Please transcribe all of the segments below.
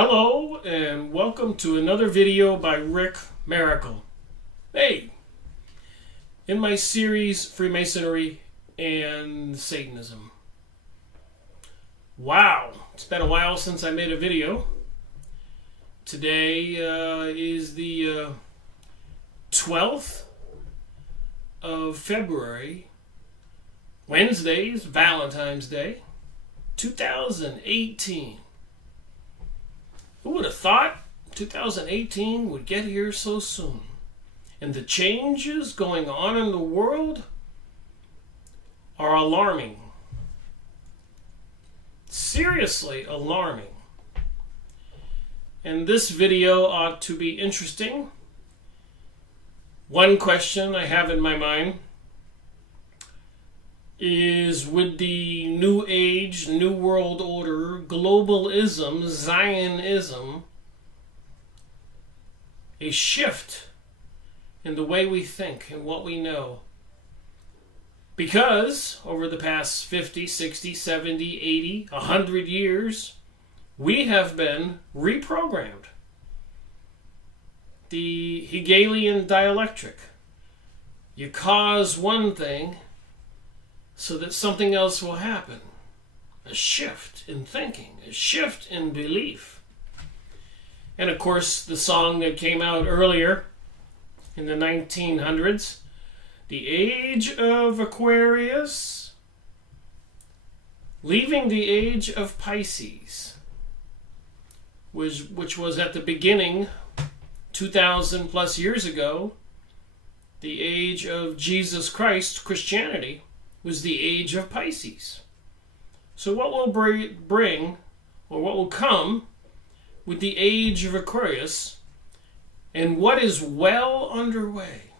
Hello and welcome to another video by Rick Miracle. Hey! In my series Freemasonry and Satanism. Wow! It's been a while since I made a video. Today is the 12th of February. Wednesday is Valentine's Day. 2018. Who would have thought 2018 would get here so soon? And the changes going on in the world are alarming. Seriously alarming. And this video ought to be interesting. One question I have in my mind is, with the New Age, New World Order, globalism, Zionism, a shift in the way we think and what we know? Because over the past 50, 60, 70, 80, 100 years, we have been reprogrammed. The Hegelian dialectic. You cause one thing so that something else will happen. A shift in thinking, a shift in belief. And of course, the song that came out earlier in the 1900s, the age of Aquarius, leaving the age of Pisces, which was at the beginning, 2,000 plus years ago, the age of Jesus Christ, Christianity, was the age of Pisces. So what will bring, or what will come with the age of Aquarius, and what is well underway?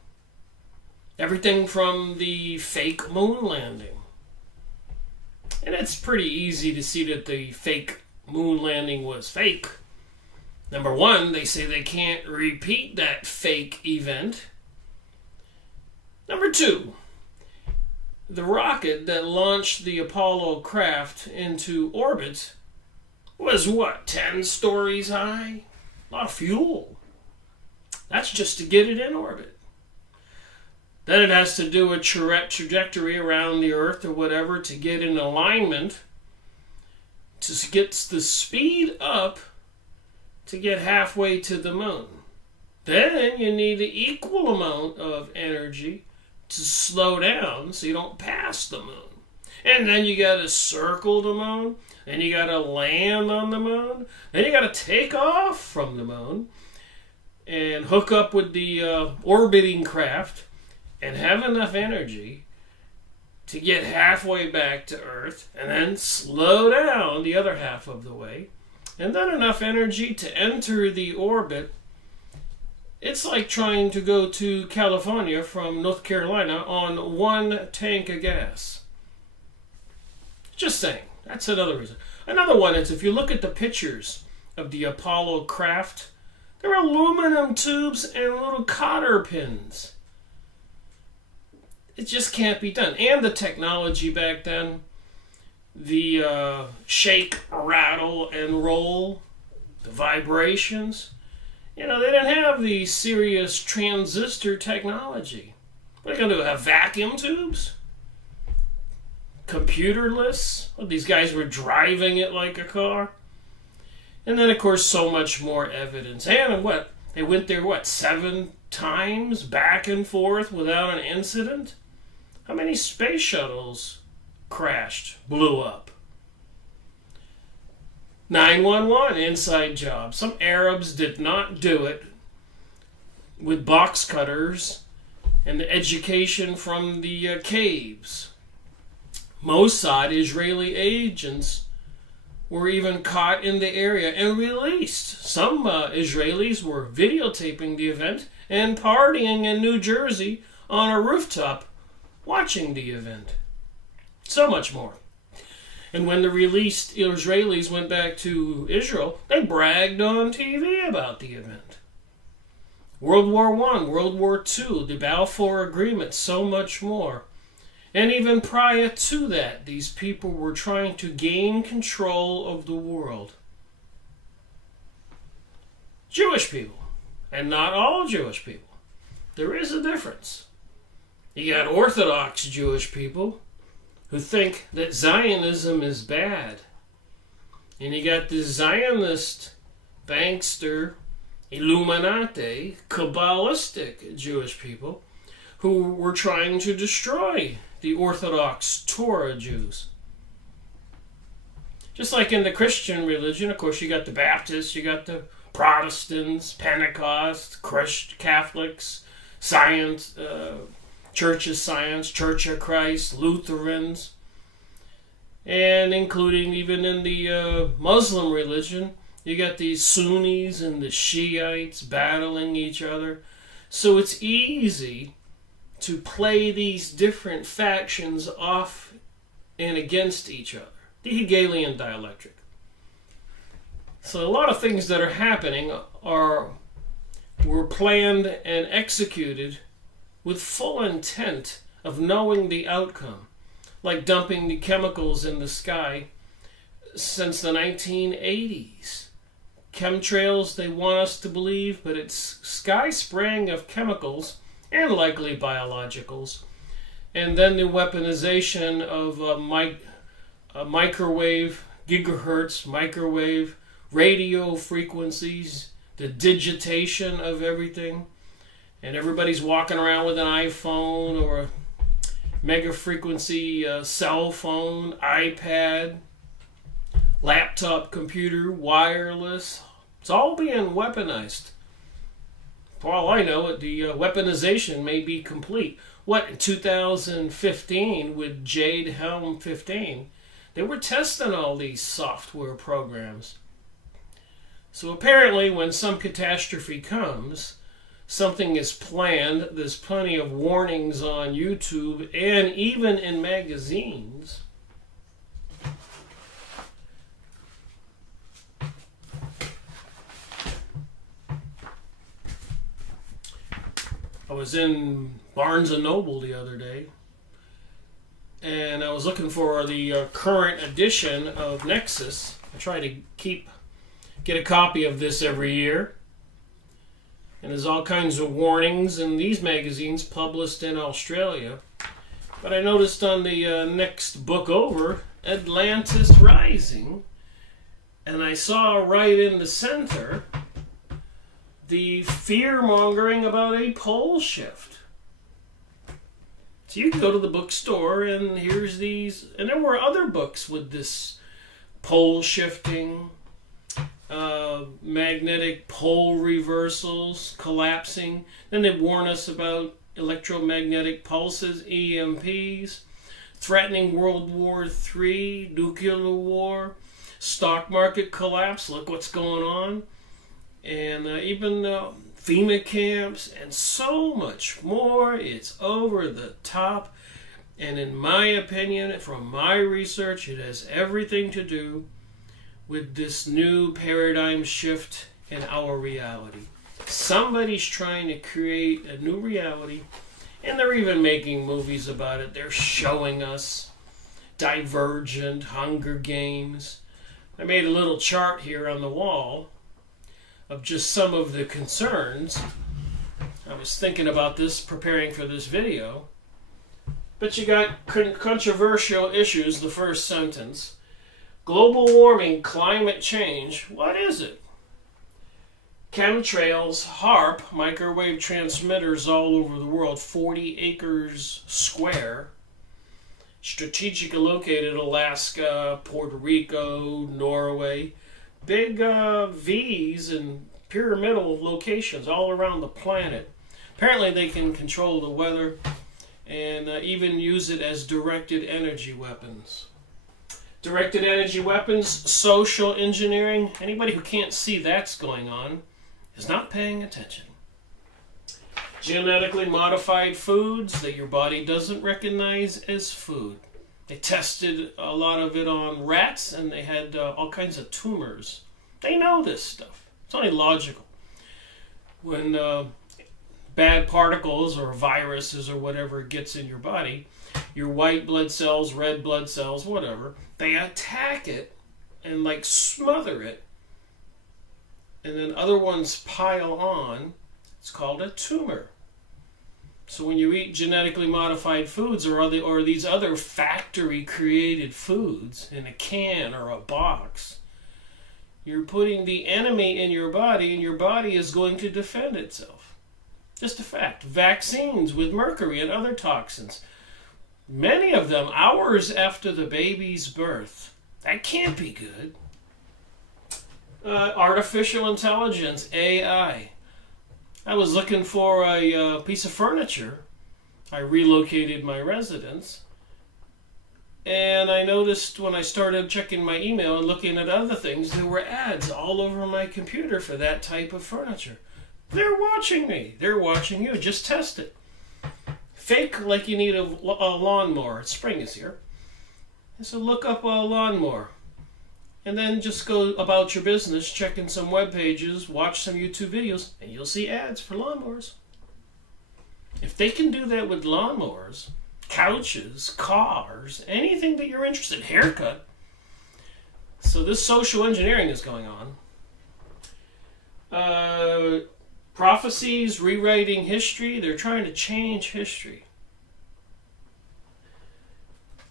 Everything from the fake moon landing. And it's pretty easy to see that the fake moon landing was fake. Number one, they say they can't repeat that fake event. Number two, the rocket that launched the Apollo craft into orbit was, what, 10 stories high? A lot of fuel. That's just to get it in orbit. Then it has to do a trajectory around the Earth or whatever to get in alignment, to get the speed up to get halfway to the moon. Then you need an equal amount of energy to slow down so you don't pass the moon. And then you got to circle the moon, then you got to land on the moon, then you got to take off from the moon and hook up with the orbiting craft and have enough energy to get halfway back to Earth and then slow down the other half of the way, and then enough energy to enter the orbit. It's like trying to go to California from North Carolina on one tank of gas. Just saying. That's another reason. Another one is, if you look at the pictures of the Apollo craft, there are aluminum tubes and little cotter pins. It just can't be done. And the technology back then, the shake, rattle, and roll, the vibrations. You know, they didn't have the serious transistor technology. What are they going to do, have vacuum tubes? Computerless? Well, these guys were driving it like a car. And then, of course, so much more evidence. And what? They went there, what, 7 times back and forth without an incident? How many space shuttles crashed, blew up? 911, inside job. Some Arabs did not do it with box cutters and the education from the caves. Mossad, Israeli agents, were even caught in the area and released. Some Israelis were videotaping the event and partying in New Jersey on a rooftop watching the event. So much more. And when the released Israelis went back to Israel, they bragged on TV about the event. World War I, World War II, the Balfour Agreement, so much more. And even prior to that, these people were trying to gain control of the world. Jewish people, and not all Jewish people. There is a difference. You got Orthodox Jewish people who think that Zionism is bad. And you got the Zionist, bankster, Illuminati, Kabbalistic Jewish people who were trying to destroy the Orthodox Torah Jews. Just like in the Christian religion, of course, you got the Baptists, you got the Protestants, Pentecost, Catholics, Science, Church of Science, Church of Christ, Lutherans, and including even in the Muslim religion, you got these Sunnis and the Shiites battling each other. So it's easy to play these different factions off and against each other. The Hegelian dialectic. So a lot of things that are happening were planned and executed with full intent of knowing the outcome, like dumping the chemicals in the sky since the 1980s. Chemtrails, they want us to believe, but it's sky spraying of chemicals and likely biologicals, and then the weaponization of microwave, gigahertz, microwave, radio frequencies, the digitation of everything, and everybody's walking around with an iPhone or a mega frequency cell phone, iPad, laptop computer, wireless. It's all being weaponized. For all I know, the weaponization may be complete. What, in 2015 with Jade Helm 15, they were testing all these software programs. So apparently when some catastrophe comes, something is planned. There's plenty of warnings on YouTube and even in magazines. I was in Barnes & Noble the other day, and I was looking for the current edition of Nexus. I try to get a copy of this every year. And there's all kinds of warnings in these magazines published in Australia. But I noticed on the next book over, Atlantis Rising, and I saw right in the center the fear-mongering about a pole shift. So you can go to the bookstore and here's these, and there were other books with this pole shifting, magnetic pole reversals, collapsing. Then they warn us about electromagnetic pulses, EMPs, threatening World War III, nuclear war, stock market collapse, look what's going on. And even FEMA camps and so much more. It's over the top. And in my opinion, from my research, it has everything to do with this new paradigm shift in our reality. Somebody's trying to create a new reality, and they're even making movies about it. They're showing us Divergent, Hunger Games. I made a little chart here on the wall of just some of the concerns. I was thinking about this, preparing for this video. But you got controversial issues, the first sentence. Global warming, climate change, what is it? Chemtrails, HARP, microwave transmitters all over the world, 40 acres square. Strategically located Alaska, Puerto Rico, Norway. Big V's and pyramidal locations all around the planet. Apparently they can control the weather and even use it as directed energy weapons. Directed energy weapons, social engineering. Anybody who can't see that's going on is not paying attention. Genetically modified foods that your body doesn't recognize as food. They tested a lot of it on rats, and they had all kinds of tumors. They know this stuff. It's only logical. When bad particles or viruses or whatever gets in your body, your white blood cells, red blood cells, whatever, they attack it and like smother it and then other ones pile on, it's called a tumor. So when you eat genetically modified foods or these other factory-created foods in a can or a box, you're putting the enemy in your body, and your body is going to defend itself. Just a fact. Vaccines with mercury and other toxins, many of them hours after the baby's birth. That can't be good. Artificial intelligence, AI. I was looking for a piece of furniture. I relocated my residence. And I noticed when I started checking my email and looking at other things, there were ads all over my computer for that type of furniture. They're watching me. They're watching you. Just test it. Fake like you need a lawnmower. Spring is here. So look up a lawnmower. And then just go about your business, checking some web pages, watch some YouTube videos, and you'll see ads for lawnmowers. If they can do that with lawnmowers, couches, cars, anything that you're interested in, haircut. So this social engineering is going on. Prophecies, rewriting history, they're trying to change history.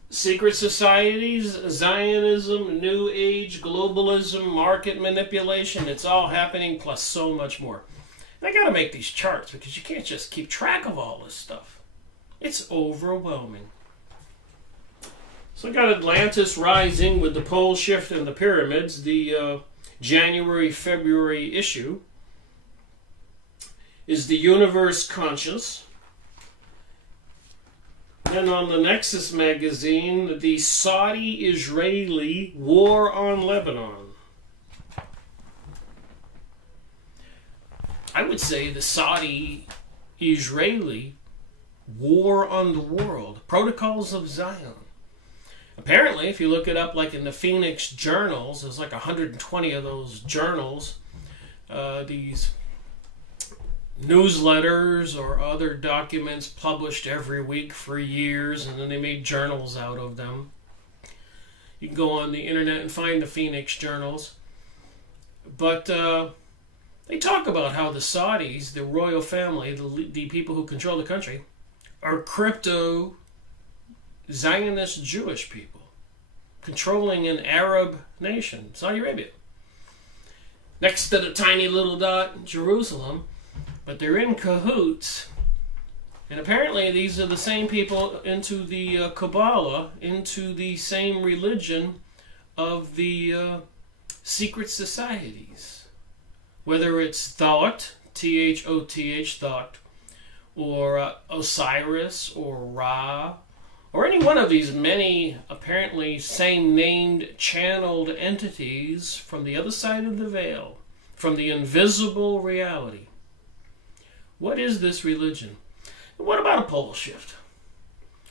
Secret societies, Zionism, New Age, globalism, market manipulation, it's all happening, plus so much more. And I got to make these charts because you can't just keep track of all this stuff. It's overwhelming. So I got Atlantis rising with the pole shift and the pyramids, the January-February issue. Is the universe conscious? Then on the Nexus magazine, the Saudi-Israeli war on Lebanon. I would say the Saudi-Israeli war on the world. Protocols of Zion. Apparently, if you look it up like in the Phoenix journals, there's like 120 of those journals. These newsletters or other documents published every week for years, and then they made journals out of them. You can go on the internet and find the Phoenix journals. But they talk about how the Saudis, the royal family, the people who control the country, are crypto Zionist Jewish people controlling an Arab nation, Saudi Arabia. Next to the tiny little dot, Jerusalem. But they're in cahoots, and apparently these are the same people into the Kabbalah, into the same religion of the secret societies. Whether it's Thoth, T-H-O-T-H, Thoth, or Osiris, or Ra, or any one of these many apparently same-named channeled entities from the other side of the veil, from the invisible reality. What is this religion? What about a pole shift?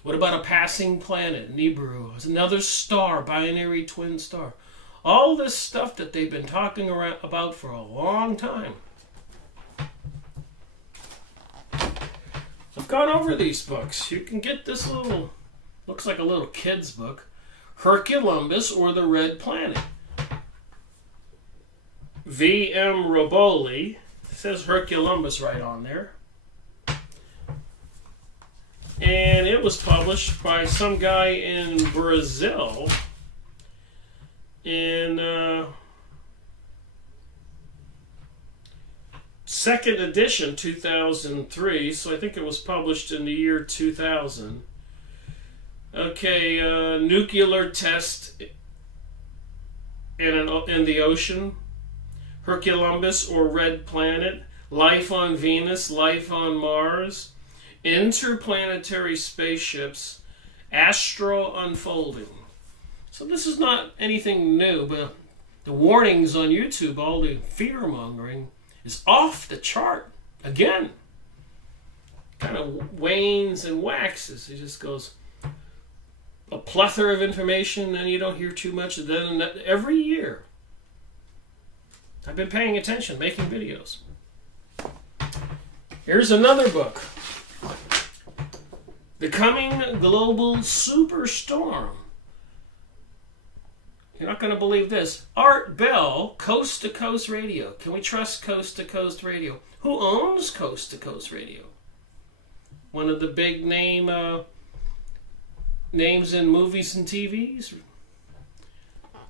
What about a passing planet, Nibiru, another star, binary twin star? All this stuff that they've been talking about for a long time. I've gone over these books. You can get this little, looks like a little kid's book, Herculumbus or the Red Planet. V.M. Roboli. It says Herculumbus right on there. And it was published by some guy in Brazil in second edition, 2003. So I think it was published in the year 2000. Okay, nuclear test in the ocean. Herculumbus or Red Planet, life on Venus, life on Mars, interplanetary spaceships, astro unfolding. So this is not anything new, but the warnings on YouTube, all the fear-mongering, is off the chart again. Kind of wanes and waxes. It just goes a plethora of information, and you don't hear too much. Then every year, I've been paying attention, making videos. Here's another book. The Coming Global Superstorm. You're not going to believe this. Art Bell, Coast to Coast Radio. Can we trust Coast to Coast Radio? Who owns Coast to Coast Radio? One of the big names in movies and TVs.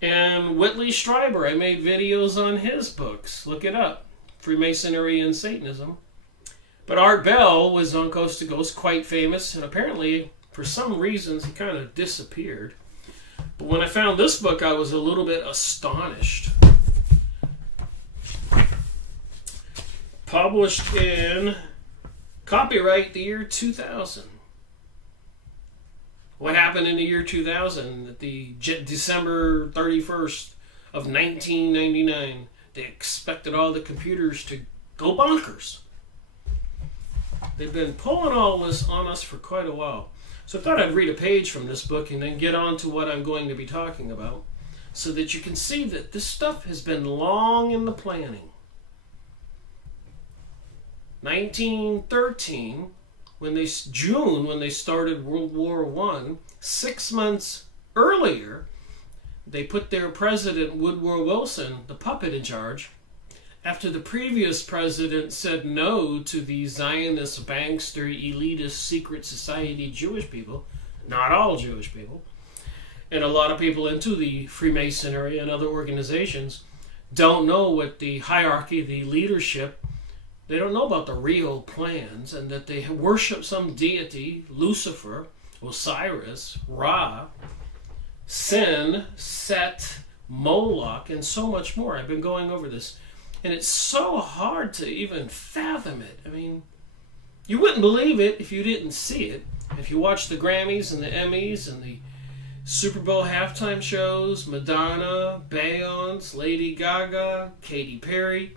And Whitley Strieber, I made videos on his books. Look it up. Freemasonry and Satanism. But Art Bell was on Coast to Coast, quite famous, and apparently, for some reasons, he kind of disappeared. But when I found this book, I was a little bit astonished. Published in copyright the year 2000. What happened in the year 2000? At the December 31st of 1999, they expected all the computers to go bonkers. They've been pulling all this on us for quite a while. So I thought I'd read a page from this book and then get on to what I'm going to be talking about, so that you can see that this stuff has been long in the planning. 1913, June, when they started World War I, 6 months earlier, they put their president, Woodrow Wilson, the puppet, in charge, after the previous president said no to the Zionist, bankster, elitist, secret society Jewish people, not all Jewish people, and a lot of people into the Freemasonry and other organizations don't know what the hierarchy, the leadership, they don't know about the real plans, and that they worship some deity, Lucifer, Osiris, Ra, Sin, Set, Moloch, and so much more. I've been going over this. And it's so hard to even fathom it. I mean, you wouldn't believe it if you didn't see it. If you watch the Grammys and the Emmys and the Super Bowl halftime shows, Madonna, Beyonce, Lady Gaga, Katy Perry,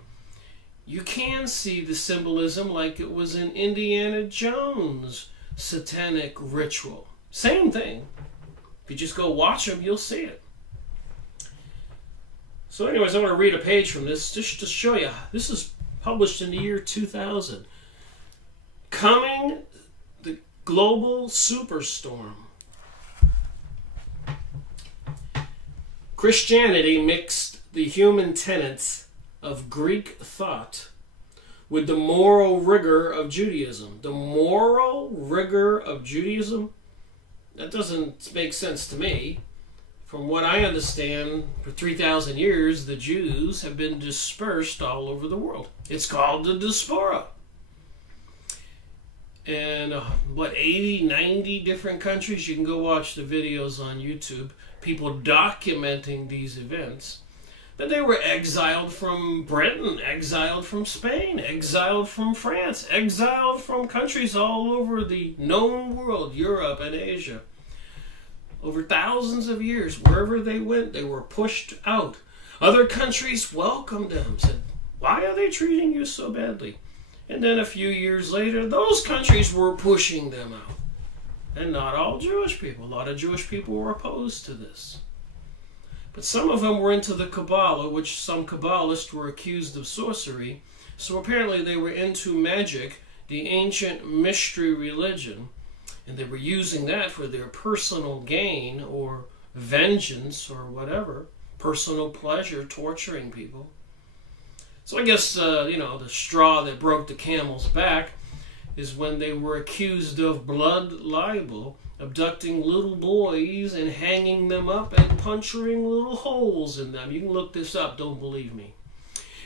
you can see the symbolism like it was in Indiana Jones' satanic ritual. Same thing. If you just go watch them, you'll see it. So anyways, I want to read a page from this just to show you. This is published in the year 2000. Coming, the Global Superstorm. Christianity mixed the human tenets of Greek thought with the moral rigor of Judaism. The moral rigor of Judaism? That doesn't make sense to me. From what I understand, for 3,000 years, the Jews have been dispersed all over the world. It's called the diaspora. And 80, 90 different countries? You can go watch the videos on YouTube. People documenting these events. But they were exiled from Britain, exiled from Spain, exiled from France, exiled from countries all over the known world, Europe and Asia. Over thousands of years, wherever they went, they were pushed out. Other countries welcomed them, said, "Why are they treating you so badly?" And then a few years later, those countries were pushing them out. And not all Jewish people. A lot of Jewish people were opposed to this. But some of them were into the Kabbalah, which some Kabbalists were accused of sorcery. So apparently they were into magic, the ancient mystery religion. And they were using that for their personal gain or vengeance or whatever. Personal pleasure, torturing people. So I guess, the straw that broke the camel's back is when they were accused of blood libel, abducting little boys and hanging them up and puncturing little holes in them. You can look this up, don't believe me.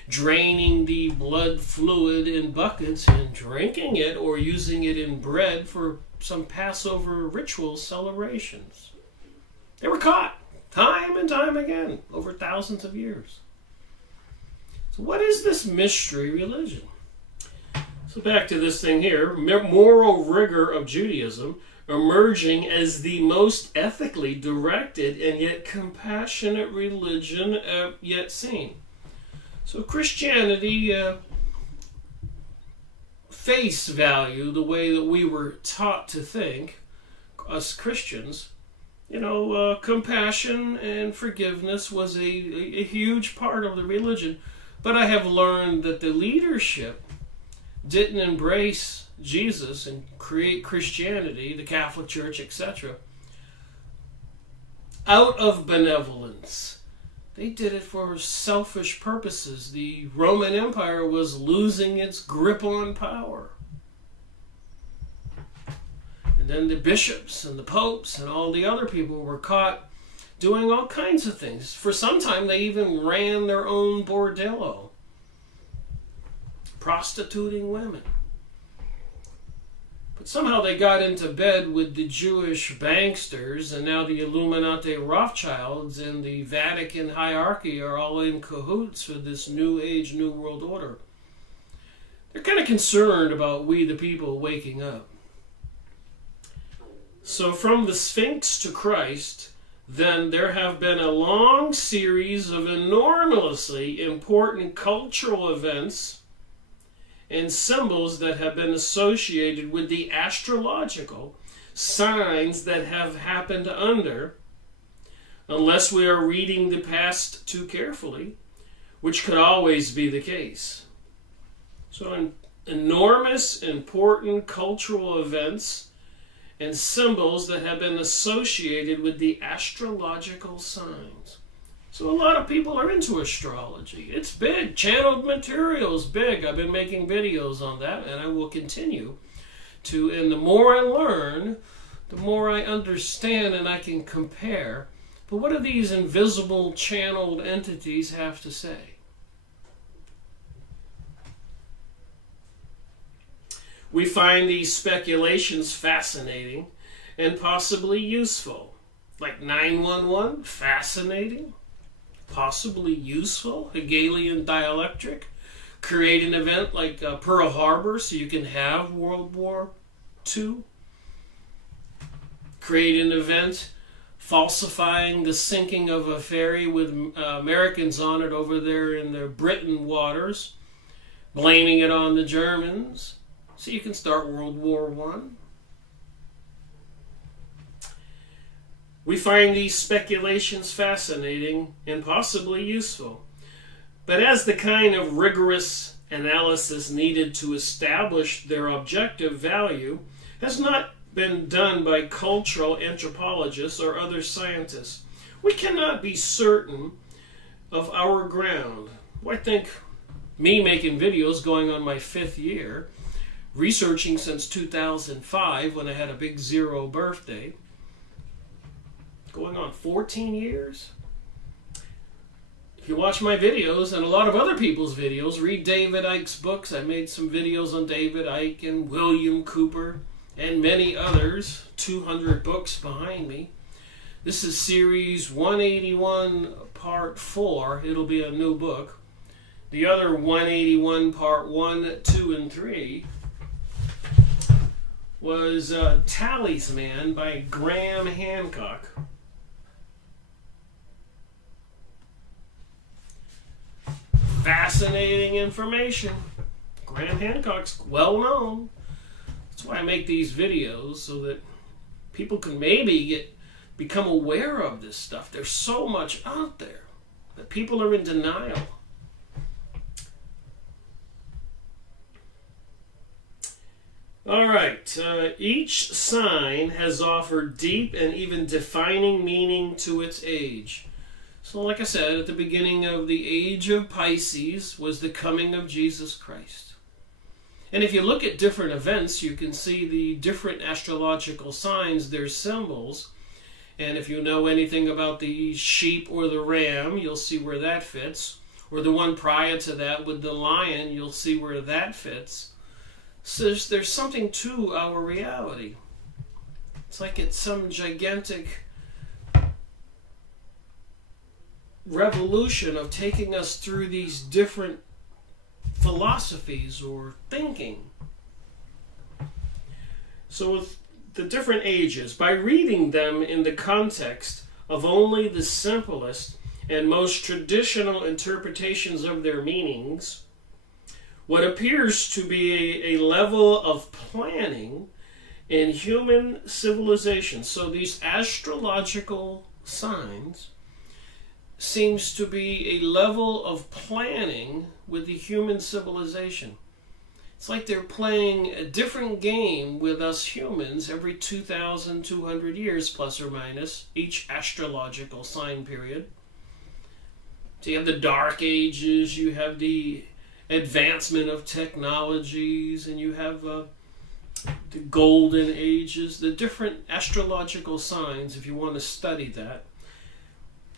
Draining the blood fluid in buckets and drinking it or using it in bread for some Passover ritual celebrations. They were caught time and time again over thousands of years. So what is this mystery religion? So back to this thing here, moral rigor of Judaism emerging as the most ethically directed and yet compassionate religion yet seen. So Christianity, face value, the way that we were taught to think, us Christians, compassion and forgiveness was a huge part of the religion. But I have learned that the leadership didn't embrace Jesus and create Christianity, the Catholic Church, etc., out of benevolence, They did it for selfish purposes. The Roman Empire was losing its grip on power. And then the bishops and the popes and all the other people were caught doing all kinds of things. For some time, they even ran their own bordello, prostituting women. But somehow they got into bed with the Jewish banksters, and now the Illuminati Rothschilds and the Vatican hierarchy are all in cahoots with this New Age, New World Order. They're kind of concerned about we the people waking up. So from the Sphinx to Christ, then there have been a long series of enormously important cultural events and symbols that have been associated with the astrological signs that have happened under, unless we are reading the past too carefully, which could always be the case. So enormous, important cultural events and symbols that have been associated with the astrological signs. So a lot of people are into astrology. It's big. Channeled material's big. I've been making videos on that, and I will continue to. And the more I learn, the more I understand and I can compare. But what do these invisible channeled entities have to say? We find these speculations fascinating and possibly useful. Like 911, fascinating. Possibly useful. Hegelian dialectic. Create an event like Pearl Harbor so you can have World War II. Create an event falsifying the sinking of a ferry with Americans on it over there in the Britain waters. Blaming it on the Germans so you can start World War I. We find these speculations fascinating and possibly useful, but as the kind of rigorous analysis needed to establish their objective value has not been done by cultural anthropologists or other scientists, we cannot be certain of our ground. I think me making videos going on my 5th year, researching since 2005 when I had a big 0 birthday, going on 14 years. If you watch my videos and a lot of other people's videos, read David Icke's books. I made some videos on David Icke and William Cooper and many others, 200 books behind me. This is series 181 part 4. It'll be a new book. The other 181 part 1, 2, and 3 was Talisman by Graham Hancock. Fascinating information. Graham Hancock's well known. That's why I make these videos, so that people can maybe become aware of this stuff. There's so much out there that people are in denial. All right, each sign has offered deep and even defining meaning to its age. So like I said, at the beginning of the age of Pisces was the coming of Jesus Christ. And if you look at different events, you can see the different astrological signs, their symbols. And if you know anything about the sheep or the ram, you'll see where that fits. Or the one prior to that with the lion, you'll see where that fits. So there's something to our reality. It's like it's some gigantic revolution of taking us through these different philosophies or thinking. So with the different ages, by reading them in the context of only the simplest and most traditional interpretations of their meanings, what appears to be a level of planning in human civilization. So these astrological signs seems to be a level of planning with the human civilization. It's like they're playing a different game with us humans every 2,200 years, plus or minus, each astrological sign period. So you have the Dark Ages, you have the advancement of technologies, and you have the Golden Ages, the different astrological signs, if you want to study that.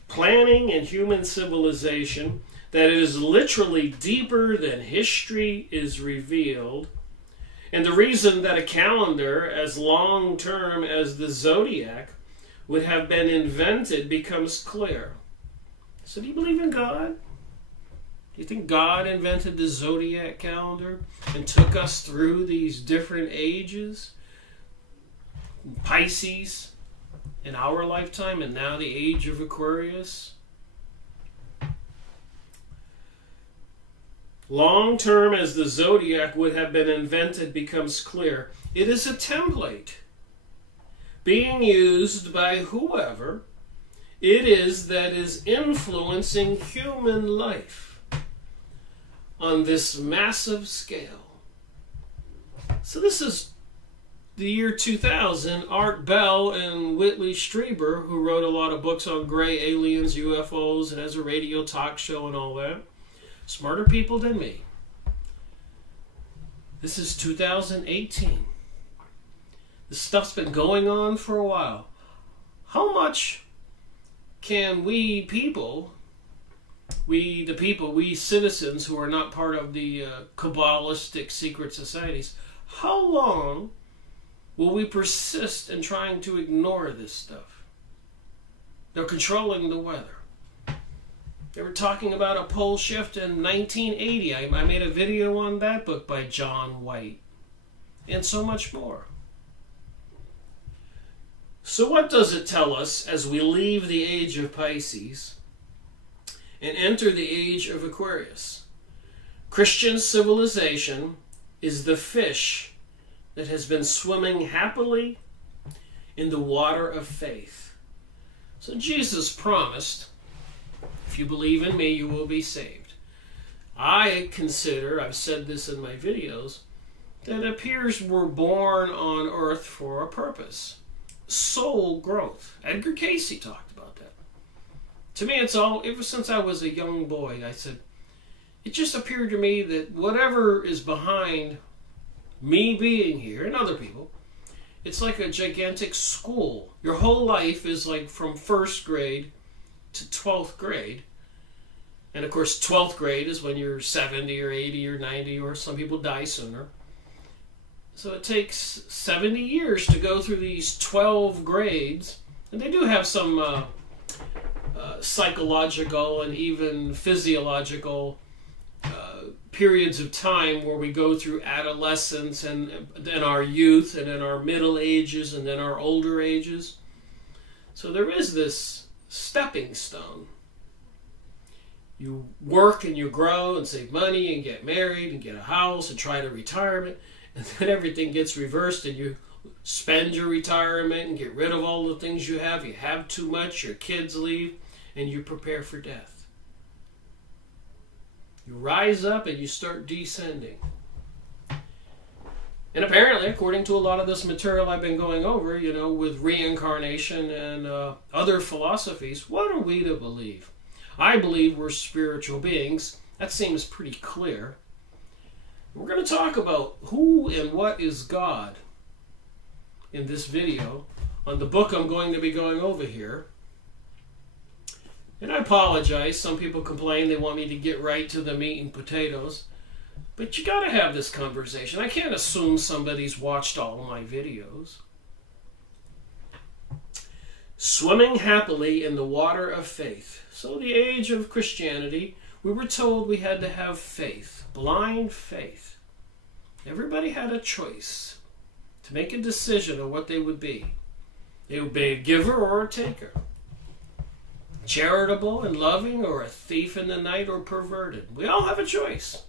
Planning and human civilization, that it is literally deeper than history is revealed. And the reason that a calendar as long-term as the zodiac would have been invented becomes clear. So do you believe in God? Do you think God invented the zodiac calendar and took us through these different ages? Pisces in our lifetime, and now the age of Aquarius. Long term as the zodiac would have been invented becomes clear. It is a template being used by whoever it is that is influencing human life on this massive scale. So this is the year 2000. Art Bell and Whitley Strieber, who wrote a lot of books on gray aliens, UFOs, and has a radio talk show and all that. Smarter people than me. This is 2018. This stuff's been going on for a while. How much can we citizens who are not part of the Kabbalistic secret societies, how long will we persist in trying to ignore this stuff? They're controlling the weather. They were talking about a pole shift in 1980. I made a video on that book by John White. And so much more. So what does it tell us as we leave the age of Pisces and enter the age of Aquarius? Christian civilization is the fish that has been swimming happily in the water of faith. So Jesus promised, if you believe in me, you will be saved. I consider, I've said this in my videos, that it appears we're born on earth for a purpose. Soul growth. Edgar Cayce talked about that. To me, it's all, ever since I was a young boy, I said, it just appeared to me that whatever is behind me being here, and other people, it's like a gigantic school. Your whole life is like from first grade to 12th grade. And of course, 12th grade is when you're 70 or 80 or 90, or some people die sooner. So it takes 70 years to go through these 12 grades. And they do have some psychological and even physiological periods of time where we go through adolescence and then our youth and then our middle ages and then our older ages. So there is this stepping stone. You work and you grow and save money and get married and get a house and try to retirement, and then everything gets reversed and you spend your retirement and get rid of all the things you have. You have too much, your kids leave, and you prepare for death. You rise up and you start descending. And apparently, according to a lot of this material I've been going over, you know, with reincarnation and other philosophies, what are we to believe? I believe we're spiritual beings. That seems pretty clear. We're going to talk about who and what is God in this video on the book I'm going to be going over here. And I apologize. Some people complain they want me to get right to the meat and potatoes. But you got to have this conversation. I can't assume somebody's watched all of my videos. Swimming happily in the water of faith. So the age of Christianity, we were told we had to have faith, blind faith. Everybody had a choice to make a decision of what they would be. They would be a giver or a taker. Charitable and loving, or a thief in the night, or perverted. We all have a choice.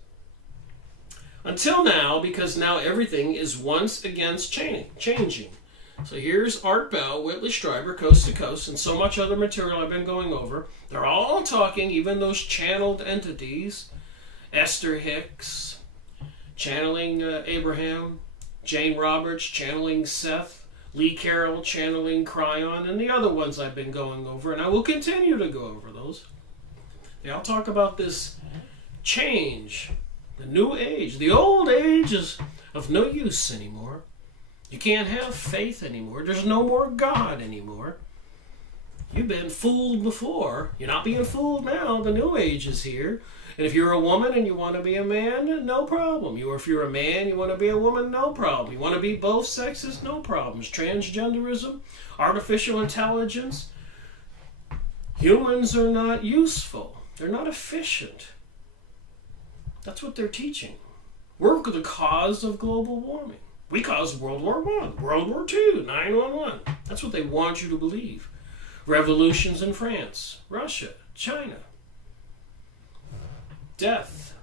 Until now, because now everything is once again changing. So here's Art Bell, Whitley Strieber, Coast to Coast, and so much other material I've been going over. They're all talking, even those channeled entities, Esther Hicks, channeling Abraham, Jane Roberts, channeling Seth, Lee Carroll, channeling Cryon, and the other ones I've been going over, and I will continue to go over those. They all talk about this change, the new age. The old age is of no use anymore. You can't have faith anymore. There's no more God anymore. You've been fooled before. You're not being fooled now. The new age is here. And if you're a woman and you want to be a man, no problem. If you're a man, you want to be a woman, no problem. You want to be both sexes, no problems. Transgenderism, artificial intelligence. Humans are not useful. They're not efficient. That's what they're teaching. We're the cause of global warming. We caused World War I, World War II, 9/11. That's what they want you to believe. Revolutions in France, Russia, China. Death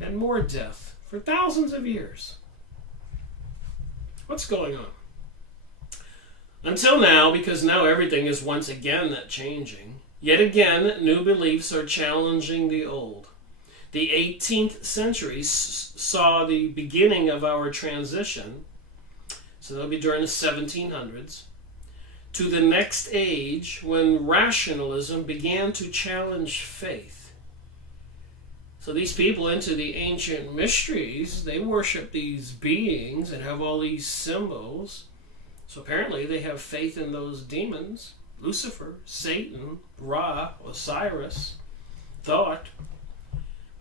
and more death for thousands of years. What's going on? Until now, because now everything is once again changing, yet again new beliefs are challenging the old. The 18th century saw the beginning of our transition, so that'll be during the 1700s, to the next age when rationalism began to challenge faith. So these people into the ancient mysteries, they worship these beings and have all these symbols. So apparently they have faith in those demons, Lucifer, Satan, Ra, Osiris, Thoth.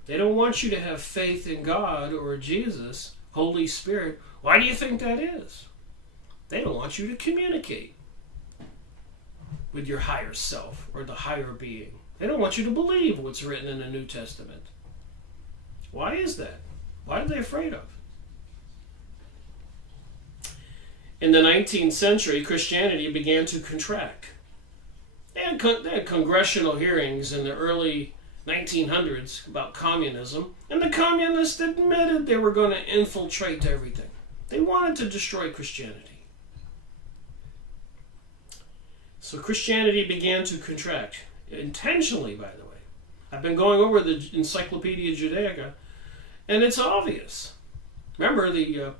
They don't want you to have faith in God or Jesus, Holy Spirit. Why do you think that is? They don't want you to communicate with your higher self or the higher being. They don't want you to believe what's written in the New Testament. Why is that? Why are they afraid of? In the 19th century, Christianity began to contract. They had congressional hearings in the early 1900s about communism, and the communists admitted they were going to infiltrate everything. They wanted to destroy Christianity. So Christianity began to contract, intentionally, by the way. I've been going over the Encyclopedia Judaica, and it's obvious. Remember, the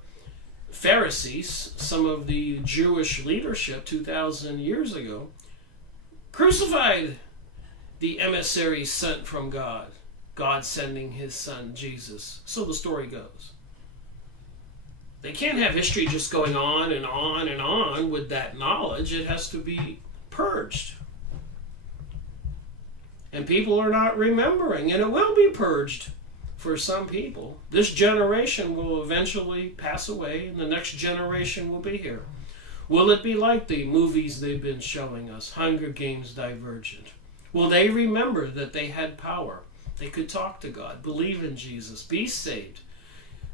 Pharisees, some of the Jewish leadership 2,000 years ago, crucified the emissary sent from God, God sending his son, Jesus. So the story goes. They can't have history just going on and on and on with that knowledge. It has to be purged. And people are not remembering, and it will be purged for some people. This generation will eventually pass away, and the next generation will be here. Will it be like the movies they've been showing us, Hunger Games Divergent? Will they remember that they had power? They could talk to God, believe in Jesus, be saved.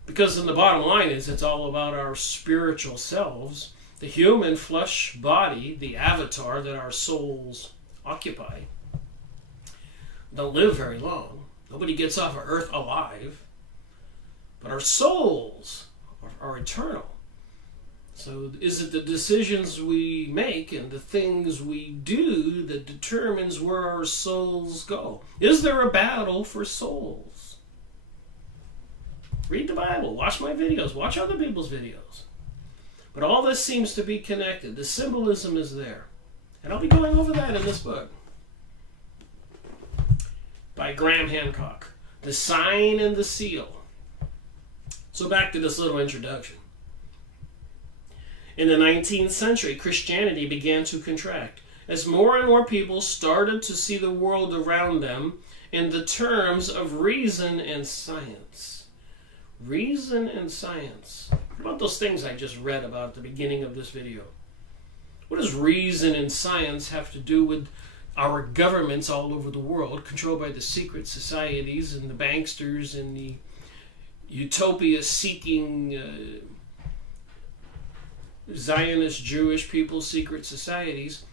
Because in the bottom line is it's all about our spiritual selves, the human flesh body, the avatar that our souls occupy. Don't live very long. Nobody gets off of earth alive. But our souls are eternal. So is it the decisions we make and the things we do that determines where our souls go? Is there a battle for souls? Read the Bible. Watch my videos. Watch other people's videos. But all this seems to be connected. The symbolism is there. And I'll be going over that in this book. By Graham Hancock. The Sign and the Seal. So back to this little introduction. In the 19th century, Christianity began to contract as more and more people started to see the world around them in the terms of reason and science. Reason and science. What about those things I just read about at the beginning of this video? What does reason and science have to do with our governments all over the world, controlled by the secret societies and the banksters and the utopia-seeking Zionist Jewish people secret societies?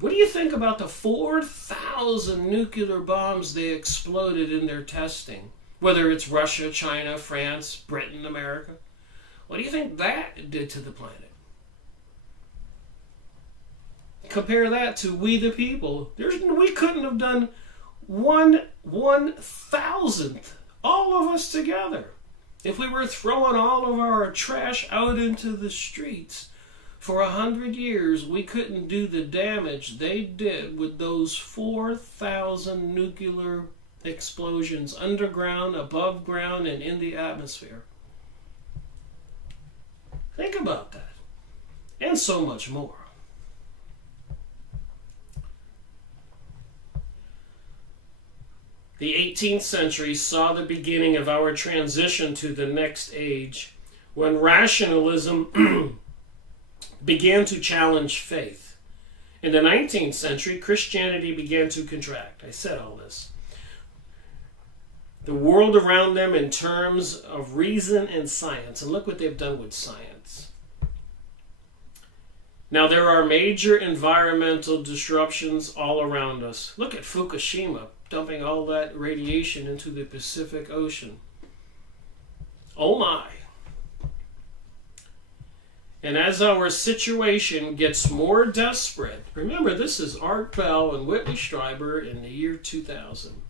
What do you think about the 4,000 nuclear bombs they exploded in their testing? Whether it's Russia, China, France, Britain, America. What do you think that did to the planet? Compare that to we the people. We couldn't have done 1/1000th, all of us together. If we were throwing all of our trash out into the streets, For 100 years, we couldn't do the damage they did with those 4,000 nuclear explosions underground, above ground, and in the atmosphere. Think about that. And so much more. The 18th century saw the beginning of our transition to the next age, when rationalism began to challenge faith. In the 19th century, Christianity began to contract. I said all this. The world around them in terms of reason and science. And look what they've done with science. Now, there are major environmental disruptions all around us. Look at Fukushima, dumping all that radiation into the Pacific Ocean. Oh my. And as our situation gets more desperate, remember this is Art Bell and Whitley Strieber in the year 2000.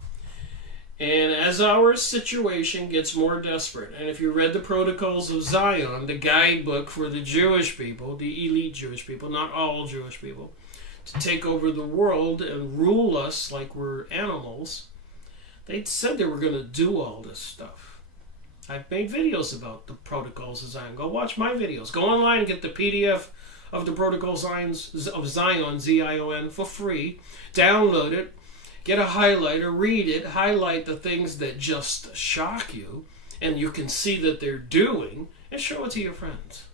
And as our situation gets more desperate, and if you read the Protocols of Zion, the guidebook for the Jewish people, the elite Jewish people, not all Jewish people, to take over the world and rule us like we're animals, they said they were going to do all this stuff. I've made videos about the Protocols of Zion. Go watch my videos. Go online and get the PDF of the Protocols of Zion, Z-I-O-N, for free. Download it. Get a highlighter, read it, highlight the things that just shock you, and you can see that they're doing, and show it to your friends.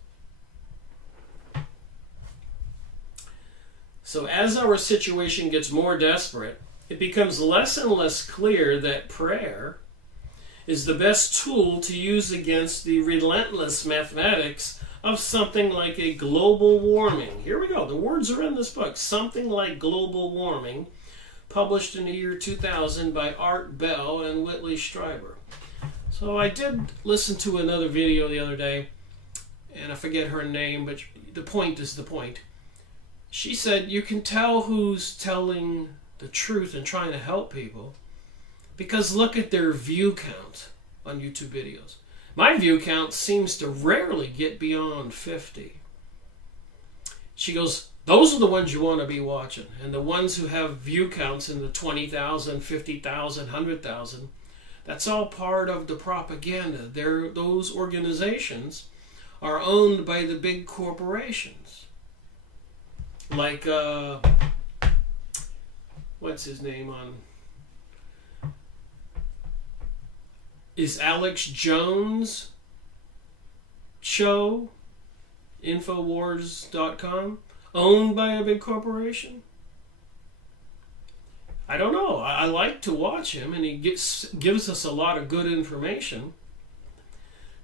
So as our situation gets more desperate, it becomes less and less clear that prayer is the best tool to use against the relentless mathematics of something like a global warming. Here we go. The words are in this book. Something like global warming, published in the year 2000 by Art Bell and Whitley Strieber. So I did listen to another video the other day, and I forget her name, but the point is the point. She said you can tell who's telling the truth and trying to help people because look at their view count on YouTube videos. My view count seems to rarely get beyond 50. She goes, those are the ones you want to be watching. And the ones who have view counts in the 20,000, 50,000, 100,000, that's all part of the propaganda. Those organizations are owned by the big corporations. Like, what's his name on? Is Alex Jones show, Infowars.com, owned by a big corporation? I don't know. I like to watch him, and he gives us a lot of good information.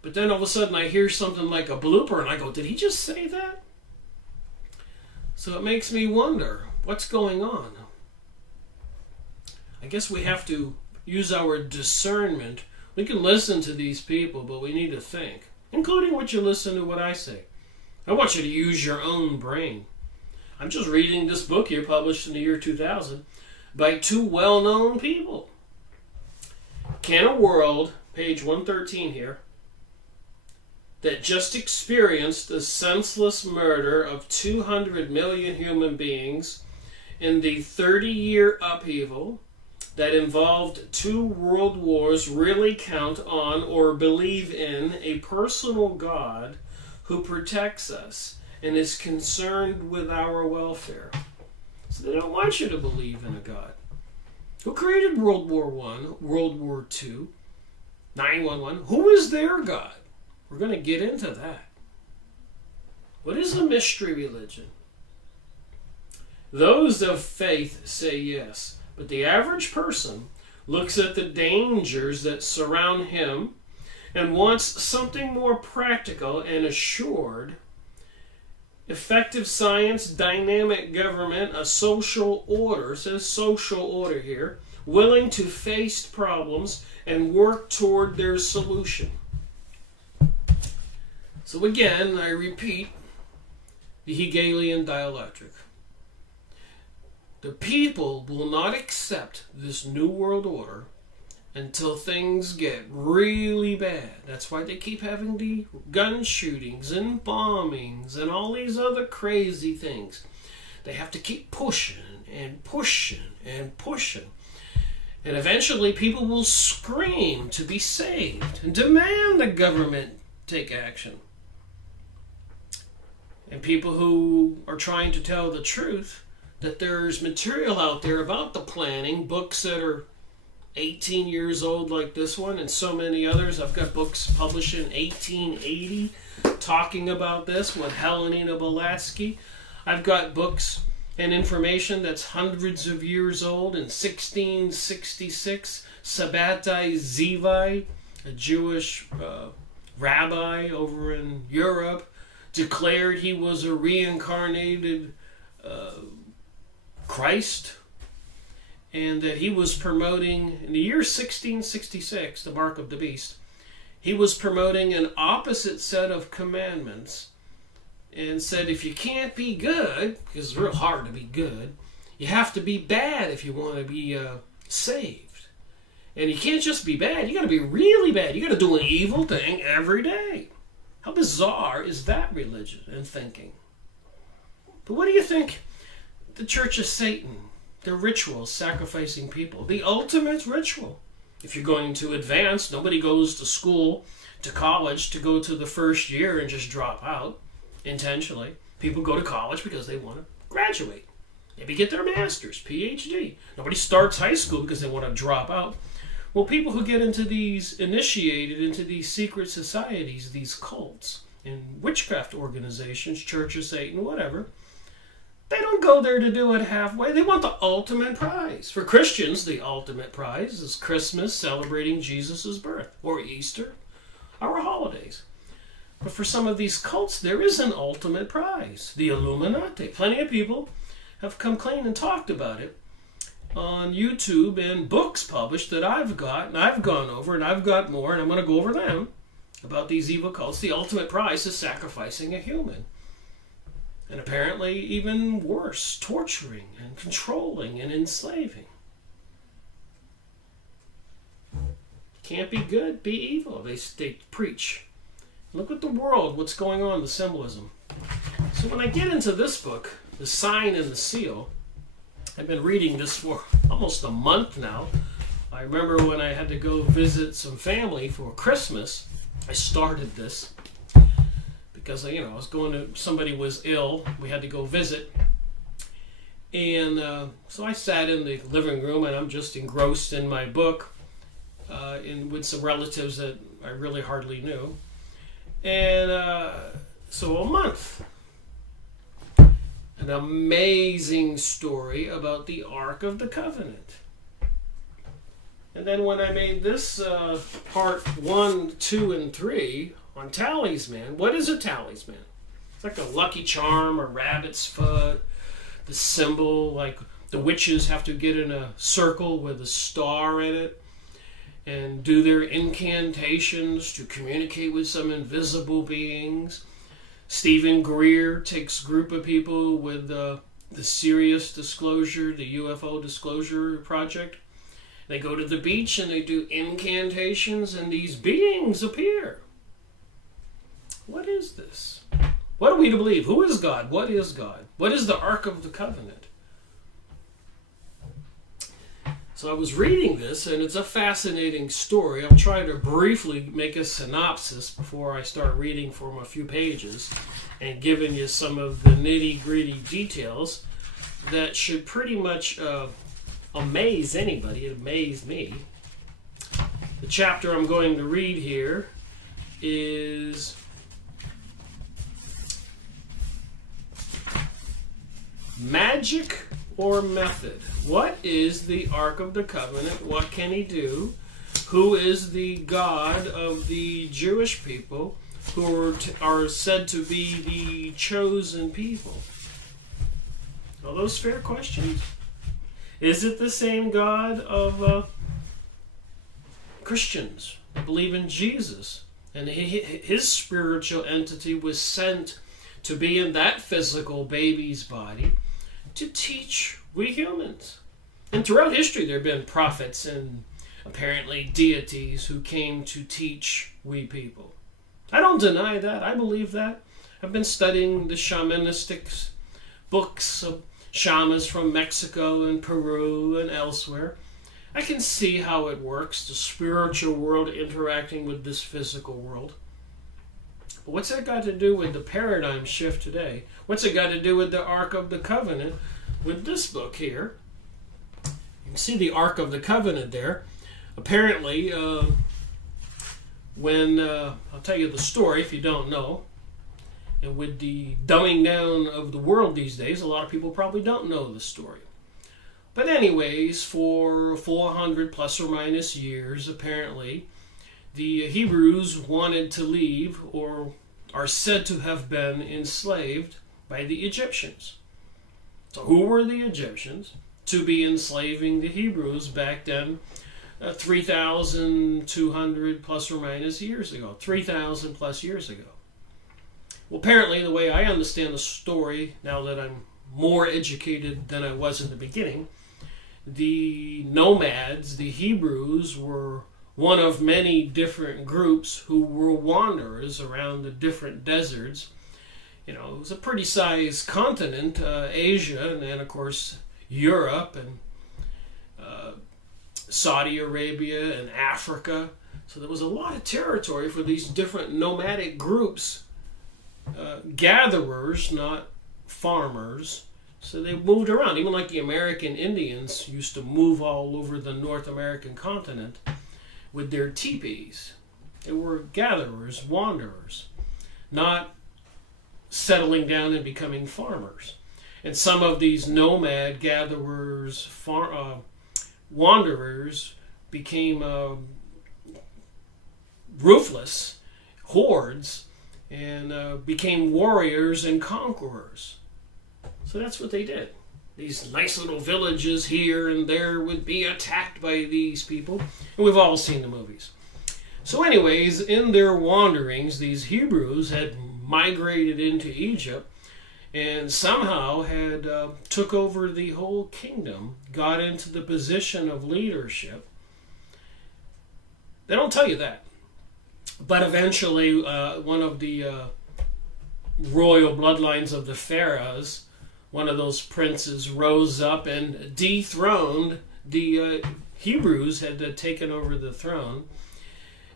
But then all of a sudden I hear something like a blooper, and I go, did he just say that? So it makes me wonder, what's going on? I guess we have to use our discernment. We can listen to these people, but we need to think, including what you listen to what I say. I want you to use your own brain. I'm just reading this book here, published in the year 2000, by two well-known people. Can a world, page 113 here, that just experienced the senseless murder of 200 million human beings in the 30-year upheaval that involved 2 world wars really count on or believe in a personal God who protects us and is concerned with our welfare? So they don't want you to believe in a God. Who created World War I, World War II, 9/11? Who is their God? We're going to get into that. What is a mystery religion? Those of faith say yes, but the average person looks at the dangers that surround him and wants something more practical and assured. Effective science, dynamic government, a social order, says social order here, willing to face problems and work toward their solution. So again, I repeat, the Hegelian dialectic. The people will not accept this new world order until things get really bad. That's why they keep having the gun shootings and bombings and all these other crazy things. They have to keep pushing and pushing and pushing. And eventually people will scream to be saved and demand the government take action. And people who are trying to tell the truth, that there's material out there about the planning, books that are 18 years old like this one and so many others. I've got books published in 1880 talking about this with Helena Blavatsky. I've got books and information that's hundreds of years old. In 1666, Sabbatai Zevi, a Jewish rabbi over in Europe, declared he was a reincarnated Christ, and that he was promoting, in the year 1666, the mark of the beast, he was promoting an opposite set of commandments, and said if you can't be good, because it's real hard to be good, you have to be bad if you want to be saved. And you can't just be bad, you got to be really bad. You got to do an evil thing every day. How bizarre is that religion and thinking? But what do you think the Church of Satan, the rituals, sacrificing people, the ultimate ritual? If you're going to advance, nobody goes to school, to college, to go to the first year and just drop out intentionally. People go to college because they want to graduate. Maybe get their master's, PhD. Nobody starts high school because they want to drop out. Well, people who get into these, initiated into these secret societies, these cults, and witchcraft organizations, Church of Satan, whatever, they don't go there to do it halfway. They want the ultimate prize. For Christians, the ultimate prize is Christmas, celebrating Jesus' birth, or Easter, our holidays. But for some of these cults, there is an ultimate prize, the Illuminati. Plenty of people have come clean and talked about it on YouTube and books published that I've got, and I've gone over, and I've got more, and I'm going to go over them, about these evil cults. The ultimate prize is sacrificing a human. And apparently even worse, torturing and controlling and enslaving. Can't be good, be evil, they preach. Look at the world, what's going on, the symbolism. So when I get into this book, The Sign and the Seal, I've been reading this for almost a month now. I remember when I had to go visit some family for Christmas, I started this because, I was going to, somebody was ill, we had to go visit. And so I sat in the living room and I'm just engrossed in my book with some relatives that I really hardly knew. And so a month. An amazing story about the Ark of the Covenant. And then when I made this part 1, 2, and 3 on talisman, what is a talisman? It's like a lucky charm, a rabbit's foot, the symbol, like the witches have to get in a circle with a star in it and do their incantations to communicate with some invisible beings. Stephen Greer takes a group of people with the Sirius Disclosure, the UFO Disclosure Project. They go to the beach and they do incantations and these beings appear. What is this? What are we to believe? Who is God? What is God? What is the Ark of the Covenant? So I was reading this, and it's a fascinating story. I'll try to briefly make a synopsis before I start reading from a few pages and giving you some of the nitty-gritty details that should pretty much amaze anybody. It amazed me. The chapter I'm going to read here is Magic or Method. What is the Ark of the Covenant? What can he do? Who is the God of the Jewish people who are said to be the chosen people? Are those fair questions? Is it the same God of Christians who believe in Jesus? And his spiritual entity was sent to be in that physical baby's body to teach we humans. And throughout history there have been prophets and apparently deities who came to teach we people. I don't deny that. I believe that. I've been studying the shamanistic books of shamans from Mexico and Peru and elsewhere. I can see how it works, the spiritual world interacting with this physical world. But what's that got to do with the paradigm shift today? What's it got to do with the Ark of the Covenant with this book here? You can see the Ark of the Covenant there. Apparently, when, I'll tell you the story if you don't know, and with the dumbing down of the world these days, a lot of people probably don't know the story. But anyways, for 400 plus or minus years, apparently, the Hebrews wanted to leave, or are said to have been enslaved by the Egyptians. So who were the Egyptians to be enslaving the Hebrews back then, 3,200 plus or minus years ago, 3,000 plus years ago? Well, apparently, the way I understand the story, now that I'm more educated than I was in the beginning, the nomads, the Hebrews, were one of many different groups who were wanderers around the different deserts. You know, it was a pretty sized continent, Asia, and then, of course, Europe, and Saudi Arabia, and Africa. So there was a lot of territory for these different nomadic groups, gatherers, not farmers. So they moved around, even like the American Indians used to move all over the North American continent with their teepees. They were gatherers, wanderers, not settling down and becoming farmers. And some of these nomad gatherers, wanderers, became ruthless hordes and became warriors and conquerors. So that's what they did. These nice little villages here and there would be attacked by these people. And we've all seen the movies. So anyways, in their wanderings, these Hebrews had migrated into Egypt and somehow had took over the whole kingdom, got into the position of leadership. They don't tell you that. But eventually, one of the royal bloodlines of the pharaohs, one of those princes, rose up and dethroned the Hebrews, had taken over the throne,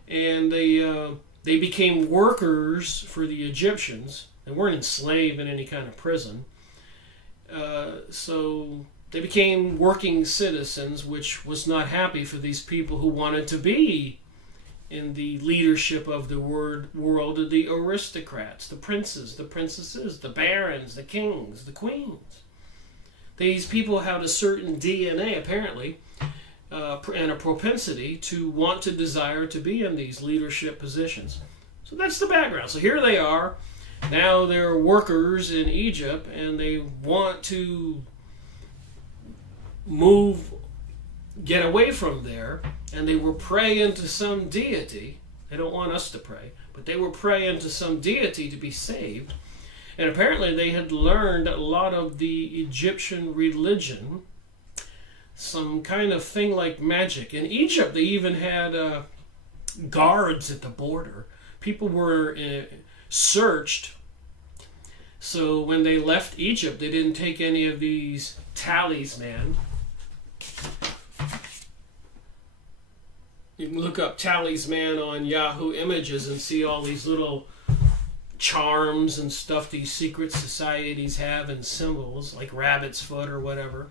and they became workers for the Egyptians. They weren't enslaved in any kind of prison. So they became working citizens, which was not happy for these people who wanted to be in the leadership of the world, the aristocrats, the princes, the princesses, the barons, the kings, the queens. These people had a certain DNA, apparently, and a propensity to want to desire to be in these leadership positions. So that's the background. So here they are. Now they're workers in Egypt, and they want to get away from there, and they were praying to some deity. They don't want us to pray, but they were praying to some deity to be saved. And apparently they had learned a lot of the Egyptian religion, some kind of thing like magic. In Egypt, they even had guards at the border. People were searched. So when they left Egypt, they didn't take any of these talisman. You can look up talisman on Yahoo Images and see all these little charms and stuff these secret societies have, and symbols like rabbit's foot or whatever.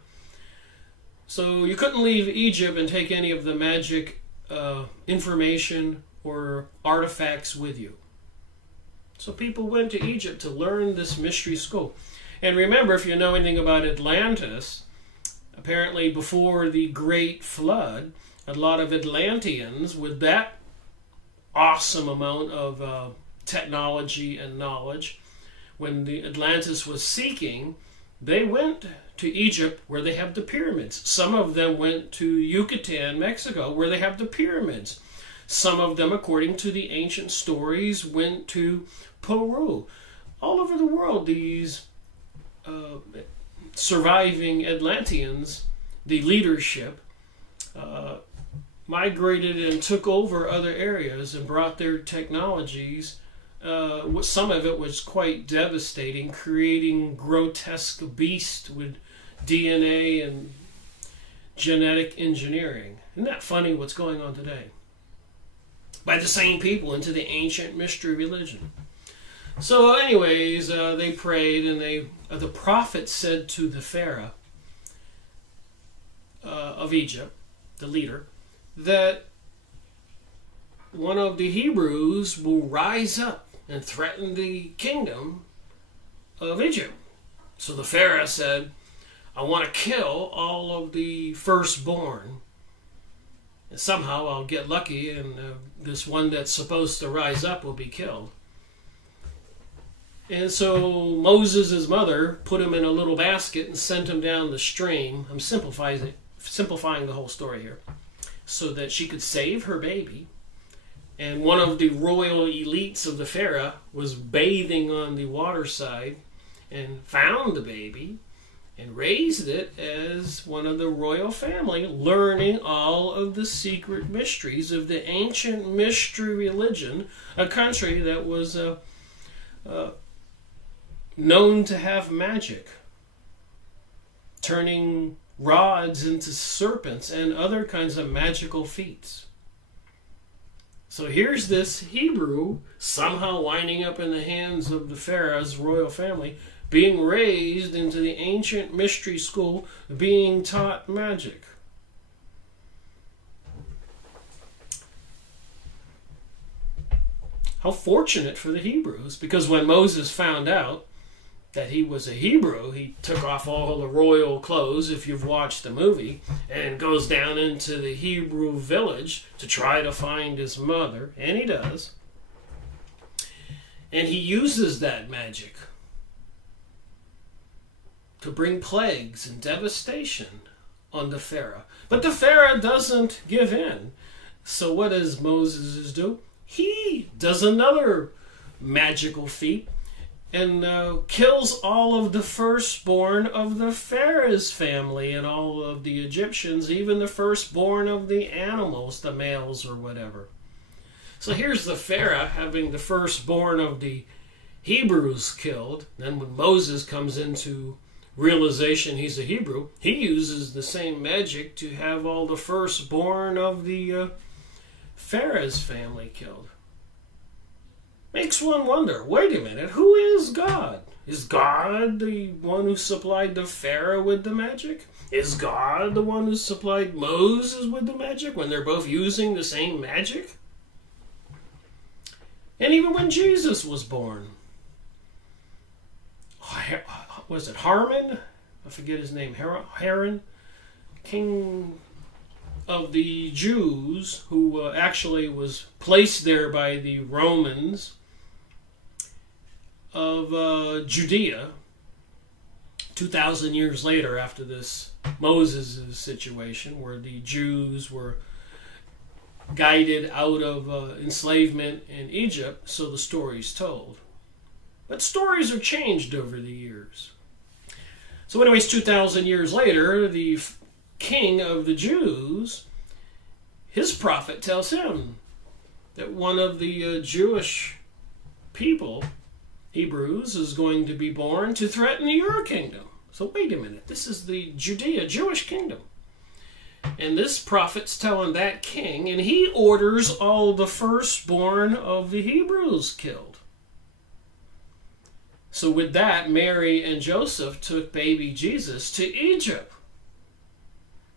So you couldn't leave Egypt and take any of the magic information or artifacts with you. So people went to Egypt to learn this mystery school. And remember, if you know anything about Atlantis, apparently before the Great Flood, a lot of Atlanteans, with that awesome amount of technology and knowledge, when the Atlantis was seeking, they went to Egypt where they have the pyramids. Some of them went to Yucatan, Mexico, where they have the pyramids. Some of them, according to the ancient stories, went to Peru. All over the world, these surviving Atlanteans, the leadership, migrated and took over other areas and brought their technologies. Some of it was quite devastating, creating grotesque beasts with DNA and genetic engineering. Isn't that funny what's going on today? By the same people into the ancient mystery religion. So anyways, they prayed, and the prophet said to the Pharaoh of Egypt, the leader, that one of the Hebrews will rise up and threaten the kingdom of Egypt. So the Pharaoh said, I want to kill all of the firstborn. And somehow I'll get lucky, and this one that's supposed to rise up will be killed. And so Moses' mother put him in a little basket and sent him down the stream. I'm simplifying the whole story here, so that she could save her baby. And one of the royal elites of the Pharaoh was bathing on the waterside and found the baby and raised it as one of the royal family, learning all of the secret mysteries of the ancient mystery religion, a country that was known to have magic, turning rods into serpents and other kinds of magical feats. So here's this Hebrew somehow winding up in the hands of the Pharaoh's royal family, being raised into the ancient mystery school, being taught magic. How fortunate for the Hebrews, because when Moses found out that he was a Hebrew, he took off all the royal clothes, if you've watched the movie, and goes down into the Hebrew village to try to find his mother, and he does. And he uses that magic to bring plagues and devastation on the Pharaoh. But the Pharaoh doesn't give in. So what does Moses do? He does another magical feat and kills all of the firstborn of the Pharaoh's family and all of the Egyptians, even the firstborn of the animals, the males or whatever. So here's the Pharaoh having the firstborn of the Hebrews killed. Then when Moses comes into realization he's a Hebrew, he uses the same magic to have all the firstborn of the Pharaoh's family killed. Makes one wonder, wait a minute, who is God? Is God the one who supplied the Pharaoh with the magic? Is God the one who supplied Moses with the magic when they're both using the same magic? And even when Jesus was born, was it Harmon? I forget his name. Haran, king of the Jews, who actually was placed there by the Romans of Judea 2,000 years later, after this Moses' situation where the Jews were guided out of enslavement in Egypt, so the story's told. But stories are changed over the years. So anyways, 2,000 years later, the king of the Jews, his prophet tells him that one of the Jewish people, Hebrews, is going to be born to threaten your kingdom. So wait a minute, this is the Judea, Jewish kingdom. And this prophet's telling that king, and he orders all the firstborn of the Hebrews killed. So with that, Mary and Joseph took baby Jesus to Egypt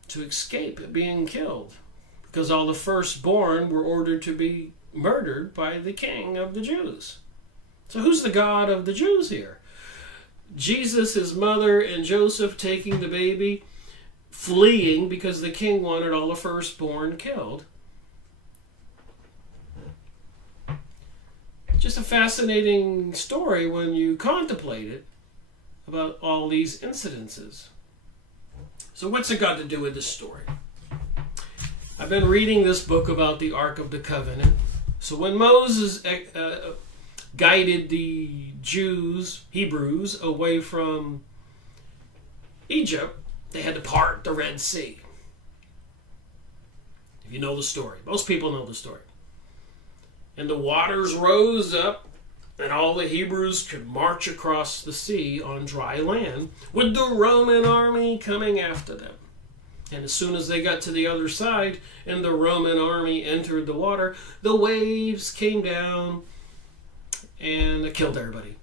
to escape being killed, because all the firstborn were ordered to be murdered by the king of the Jews. So who's the God of the Jews here? Jesus, his mother, and Joseph taking the baby, fleeing because the king wanted all the firstborn killed. Just a fascinating story when you contemplate it, about all these incidences. So what's it got to do with this story? I've been reading this book about the Ark of the Covenant. So when Moses guided the Jews, Hebrews, away from Egypt, they had to part the Red Sea. You know the story. Most people know the story. And the waters rose up, and all the Hebrews could march across the sea on dry land, with the Roman army coming after them. And as soon as they got to the other side, and the Roman army entered the water, the waves came down and killed everybody.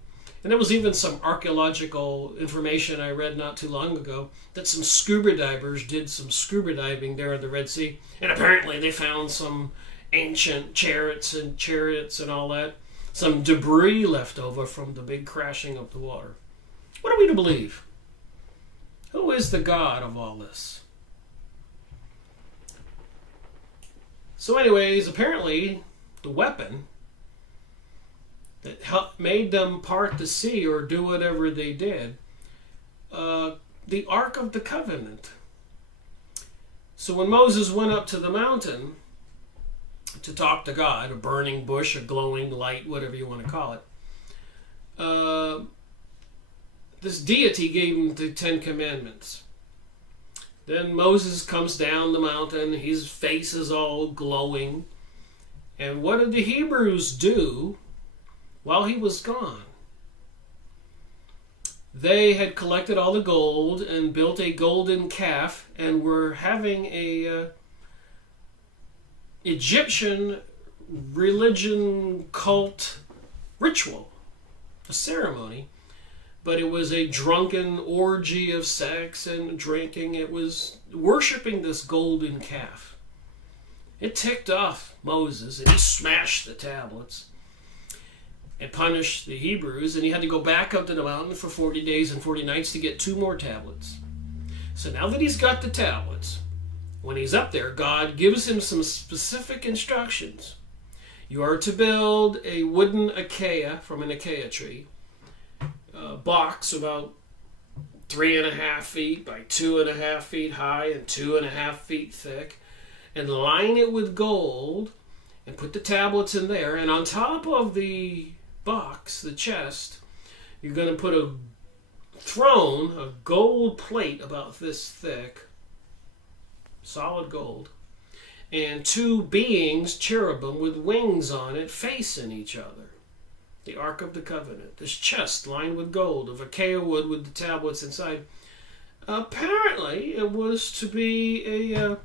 And there was even some archaeological information I read not too long ago that some scuba divers did some scuba diving there in the Red Sea. And apparently they found some ancient chariots and all that. Some debris left over from the big crashing of the water. What are we to believe? Who is the God of all this? So anyways, apparently the weapon that made them part the sea or do whatever they did, the Ark of the Covenant. So when Moses went up to the mountain to talk to God, a burning bush, a glowing light, whatever you want to call it, this deity gave him the 10 Commandments. Then Moses comes down the mountain, his face is all glowing. And what did the Hebrews do while he was gone? They had collected all the gold and built a golden calf and were having a Egyptian religion cult ritual, a ceremony. But it was a drunken orgy of sex and drinking. It was worshiping this golden calf. It ticked off Moses, and he smashed the tablets and punished the Hebrews, and he had to go back up to the mountain for 40 days and 40 nights to get 2 more tablets. So now that he's got the tablets, when he's up there, God gives him some specific instructions. You are to build a wooden acacia from an acacia tree, a box about 3.5 feet by 2.5 feet high and 2.5 feet thick, and line it with gold and put the tablets in there. And on top of the box, the chest, you're going to put a throne, a gold plate about this thick, solid gold, and 2 beings, cherubim with wings on it, facing each other. The Ark of the Covenant. This chest lined with gold of acacia wood with the tablets inside. Apparently, it was to be a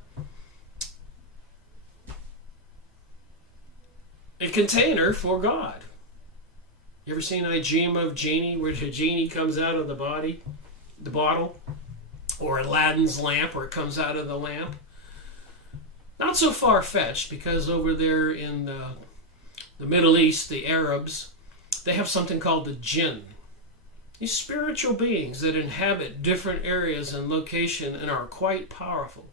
container for God. You ever seen I Dream of Genie, where the genie comes out of the bottle? Or Aladdin's lamp, where it comes out of the lamp? Not so far-fetched, because over there in the Middle East, the Arabs, they have something called the jinn. These spiritual beings that inhabit different areas and location and are quite powerful.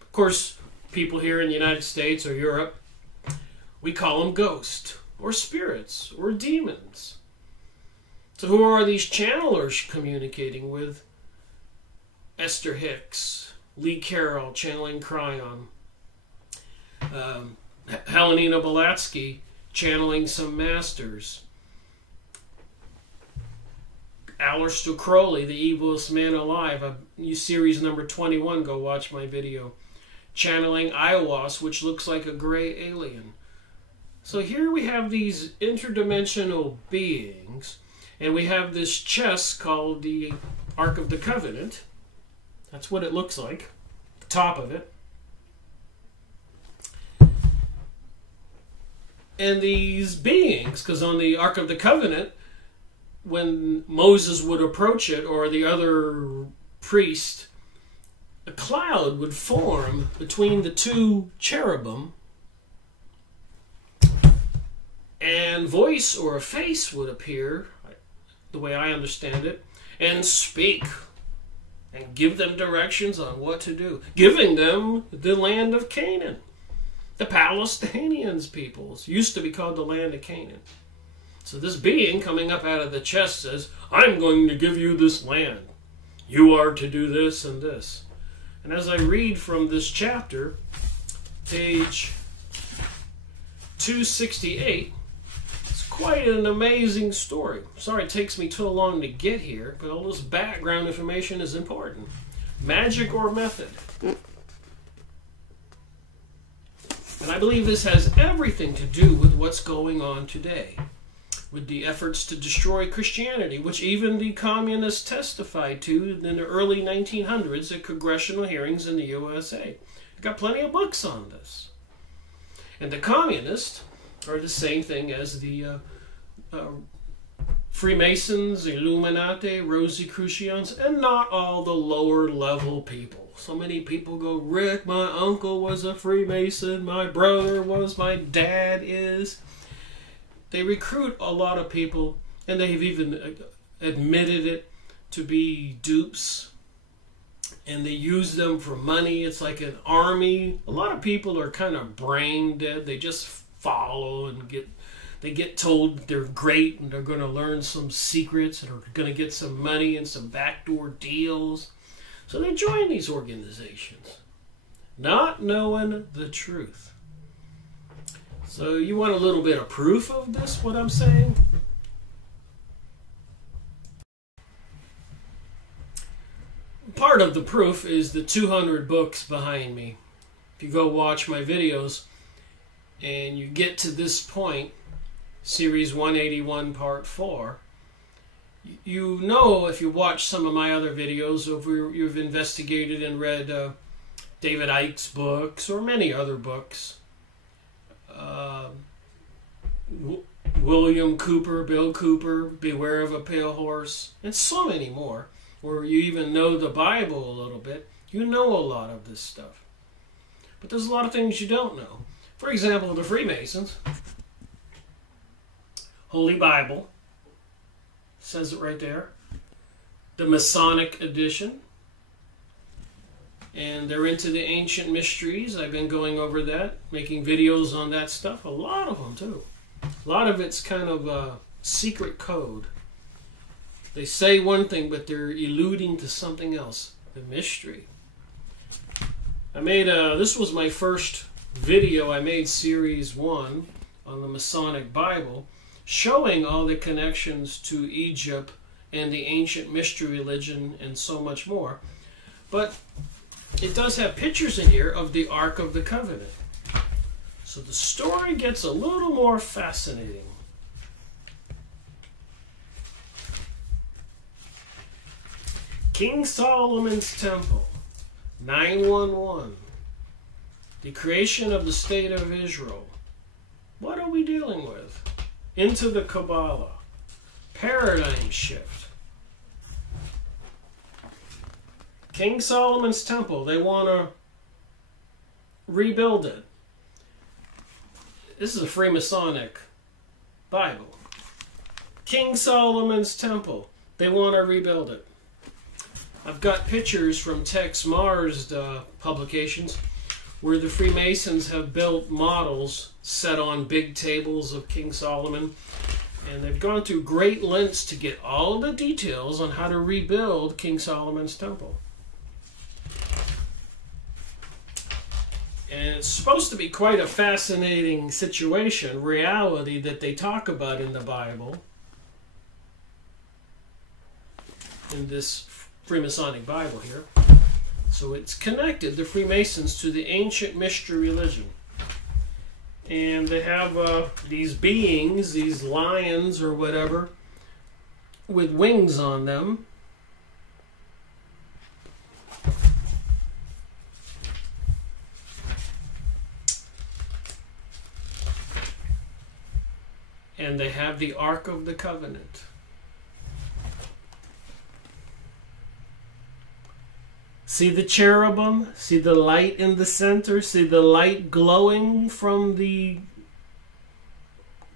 Of course, people here in the United States or Europe, we call them ghosts or spirits or demons. So who are these channelers communicating with? Esther Hicks, Lee Carroll channeling Cryon, Helena Blavatsky channeling some masters, Aleister Crowley, the evilest man alive, series number 21, go watch my video, channeling Aiwass, which looks like a gray alien. So here we have these interdimensional beings, and we have this chest called the Ark of the Covenant. That's what it looks like, the top of it. And these beings, because on the Ark of the Covenant, when Moses would approach it, or the other priest, a cloud would form between the 2 cherubim, and voice or a face would appear, the way I understand it, and speak, and give them directions on what to do, giving them the land of Canaan. The Palestinians peoples used to be called the land of Canaan. So this being coming up out of the chest says, I'm going to give you this land. You are to do this and this. And as I read from this chapter, page 268, it's quite an amazing story. Sorry it takes me too long to get here, but all this background information is important. Magic or method? And I believe this has everything to do with what's going on today, with the efforts to destroy Christianity, which even the communists testified to in the early 1900s at congressional hearings in the USA. I've got plenty of books on this. And the communists are the same thing as the Freemasons, Illuminati, Rosicrucians, and not all the lower level people. So many people go, Rick, my uncle was a Freemason, my brother was, my dad is. They recruit a lot of people, and they've even admitted it, to be dupes. And they use them for money. It's like an army. A lot of people are kind of brain dead. They just follow and they get told they're great and they're going to learn some secrets and are going to get some money and some backdoor deals. So they join these organizations, not knowing the truth. So you want a little bit of proof of this, what I'm saying? Part of the proof is the 200 books behind me. If you go watch my videos and you get to this point, Series 181, Part 4, you know, if you watch some of my other videos, if you've investigated and read David Icke's books or many other books, William Cooper, Bill Cooper, Beware of a Pale Horse, and so many more, or you even know the Bible a little bit, you know a lot of this stuff. But there's a lot of things you don't know. For example, the Freemasons, Holy Bible, says it right there. The Masonic edition. And they're into the ancient mysteries. I've been going over that, making videos on that stuff. A lot of them, too. A lot of it's kind of a secret code. They say one thing, but they're alluding to something else. The mystery. I made this was my first video. I made Series 1 on the Masonic Bible, showing all the connections to Egypt and the ancient mystery religion and so much more. But it does have pictures in here of the Ark of the Covenant. So the story gets a little more fascinating. King Solomon's Temple, 911. The creation of the State of Israel. What are we dealing with? Into the Kabbalah. Paradigm shift. King Solomon's Temple, they want to rebuild it. This is a Freemasonic Bible. King Solomon's Temple, they want to rebuild it. I've got pictures from Tex Mars publications where the Freemasons have built models set on big tables of King Solomon, and they've gone through great lengths to get all the details on how to rebuild King Solomon's Temple. And it's supposed to be quite a fascinating situation, reality that they talk about in the Bible, in this Freemasonic Bible here. So it's connected, the Freemasons, to the ancient mystery religion. And they have these beings, these lions or whatever, with wings on them. And they have the Ark of the Covenant. See the cherubim? See the light in the center? See the light glowing from the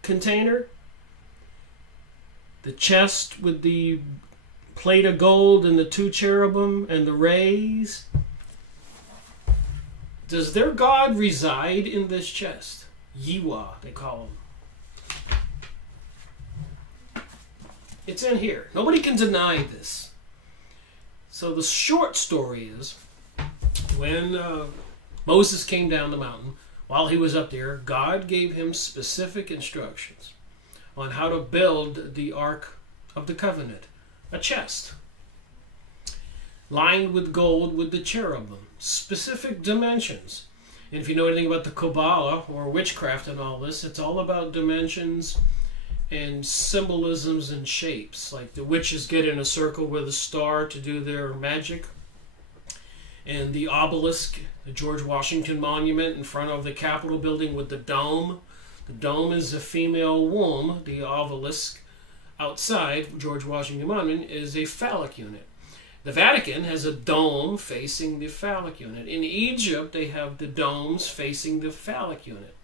container? The chest with the plate of gold and the two cherubim and the rays? Does their God reside in this chest? Yiwa, they call him. It's in here. Nobody can deny this. So the short story is, when Moses came down the mountain, while he was up there, God gave him specific instructions on how to build the Ark of the Covenant, a chest lined with gold with the cherubim, specific dimensions. And if you know anything about the Kabbalah or witchcraft and all this, it's all about dimensions and symbolisms and shapes. Like the witches get in a circle with a star to do their magic. And the obelisk, the George Washington Monument in front of the Capitol building with the dome. The dome is a female womb. The obelisk outside George Washington Monument is a phallic unit. The Vatican has a dome facing the phallic unit. In Egypt, they have the domes facing the phallic unit.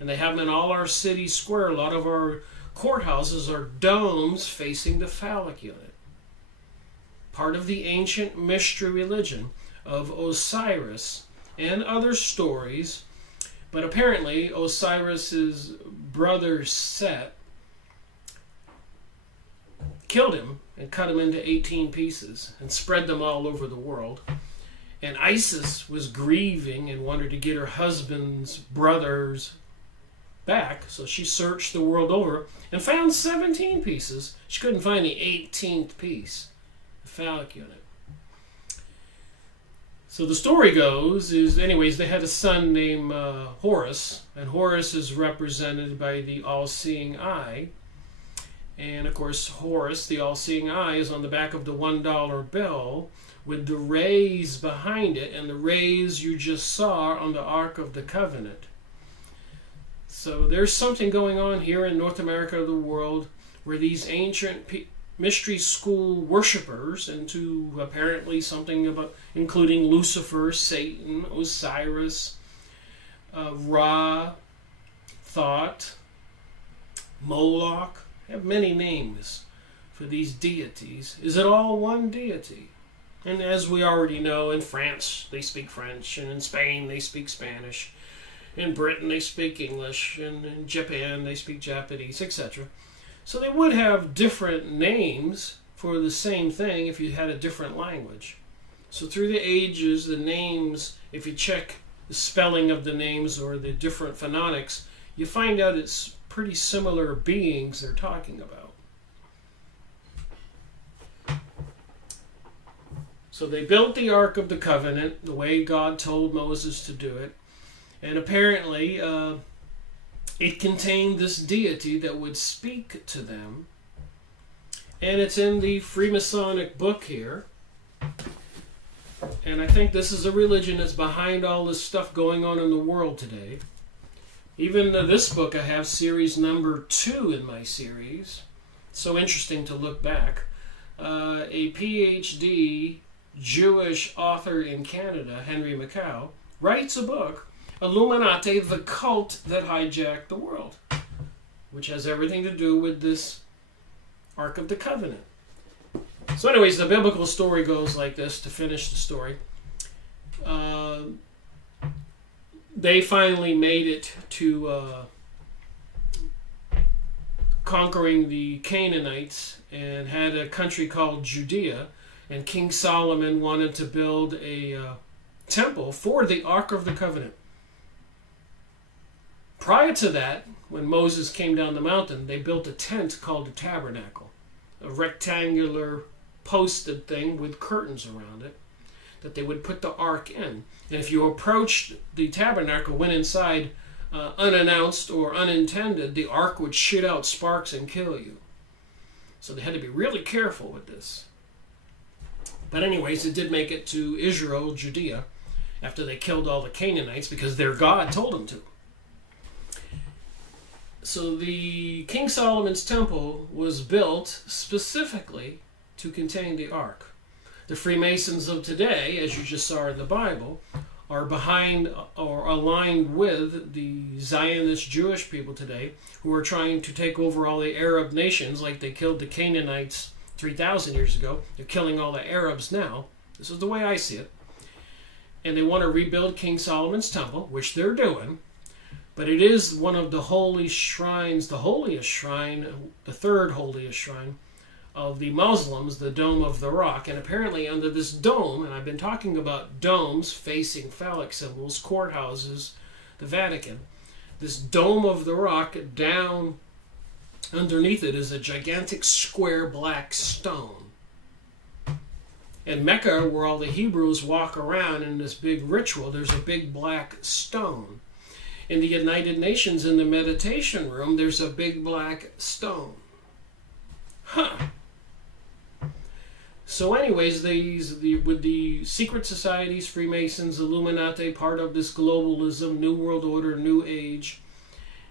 And they have them in all our city square. A lot of our courthouses are domes facing the phallic unit. Part of the ancient mystery religion of Osiris and other stories. But apparently, Osiris's brother Set killed him and cut him into 18 pieces and spread them all over the world. And Isis was grieving and wanted to get her husband's brothers back, so she searched the world over and found 17 pieces. She couldn't find the 18th piece, the phallic unit. So the story goes is, anyways, they had a son named Horus, and Horus is represented by the all-seeing eye. And of course, Horus, the all-seeing eye, is on the back of the $1 bill with the rays behind it, and the rays you just saw on the Ark of the Covenant. So there's something going on here in North America, the world, where these ancient mystery school worshippers, into apparently something about including Lucifer, Satan, Osiris, Ra, Thoth, Moloch, have many names for these deities. Is it all one deity? And as we already know, in France they speak French, and in Spain they speak Spanish, in Britain they speak English, and in Japan they speak Japanese, etc. So they would have different names for the same thing if you had a different language. So through the ages, the names, if you check the spelling of the names or the different phonetics, you find out it's pretty similar beings they're talking about. So they built the Ark of the Covenant the way God told Moses to do it. And apparently it contained this deity that would speak to them. And it's in the Freemasonic book here. And I think this is a religion that's behind all this stuff going on in the world today. Even this book, I have series number 2 in my series. So interesting to look back. A PhD Jewish author in Canada, Henry Mackau, writes a book, Illuminati, the cult that hijacked the world, which has everything to do with this Ark of the Covenant. So anyways, the biblical story goes like this, to finish the story. They finally made it to conquering the Canaanites and had a country called Judea, and King Solomon wanted to build a temple for the Ark of the Covenant. Prior to that, when Moses came down the mountain, they built a tent called a tabernacle, a rectangular posted thing with curtains around it that they would put the ark in. And if you approached the tabernacle, went inside unannounced or unintended, the ark would shit out sparks and kill you. So they had to be really careful with this. But anyways, it did make it to Israel, Judea, after they killed all the Canaanites because their God told them to. So the King Solomon's temple was built specifically to contain the ark. The Freemasons of today, as you just saw in the Bible, are behind or aligned with the Zionist Jewish people today who are trying to take over all the Arab nations like they killed the Canaanites 3,000 years ago. They're killing all the Arabs now. This is the way I see it. And they want to rebuild King Solomon's temple, which they're doing. But it is one of the holy shrines, the holiest shrine, the third holiest shrine of the Muslims, the Dome of the Rock. And apparently under this dome, and I've been talking about domes facing phallic symbols, courthouses, the Vatican, this Dome of the Rock, down underneath it is a gigantic square black stone. In Mecca, where all the Hebrews walk around in this big ritual, there's a big black stone. In the United Nations, in the meditation room, there's a big black stone. Huh. So anyways, with the secret societies, Freemasons, Illuminati, part of this globalism, New World Order, New Age,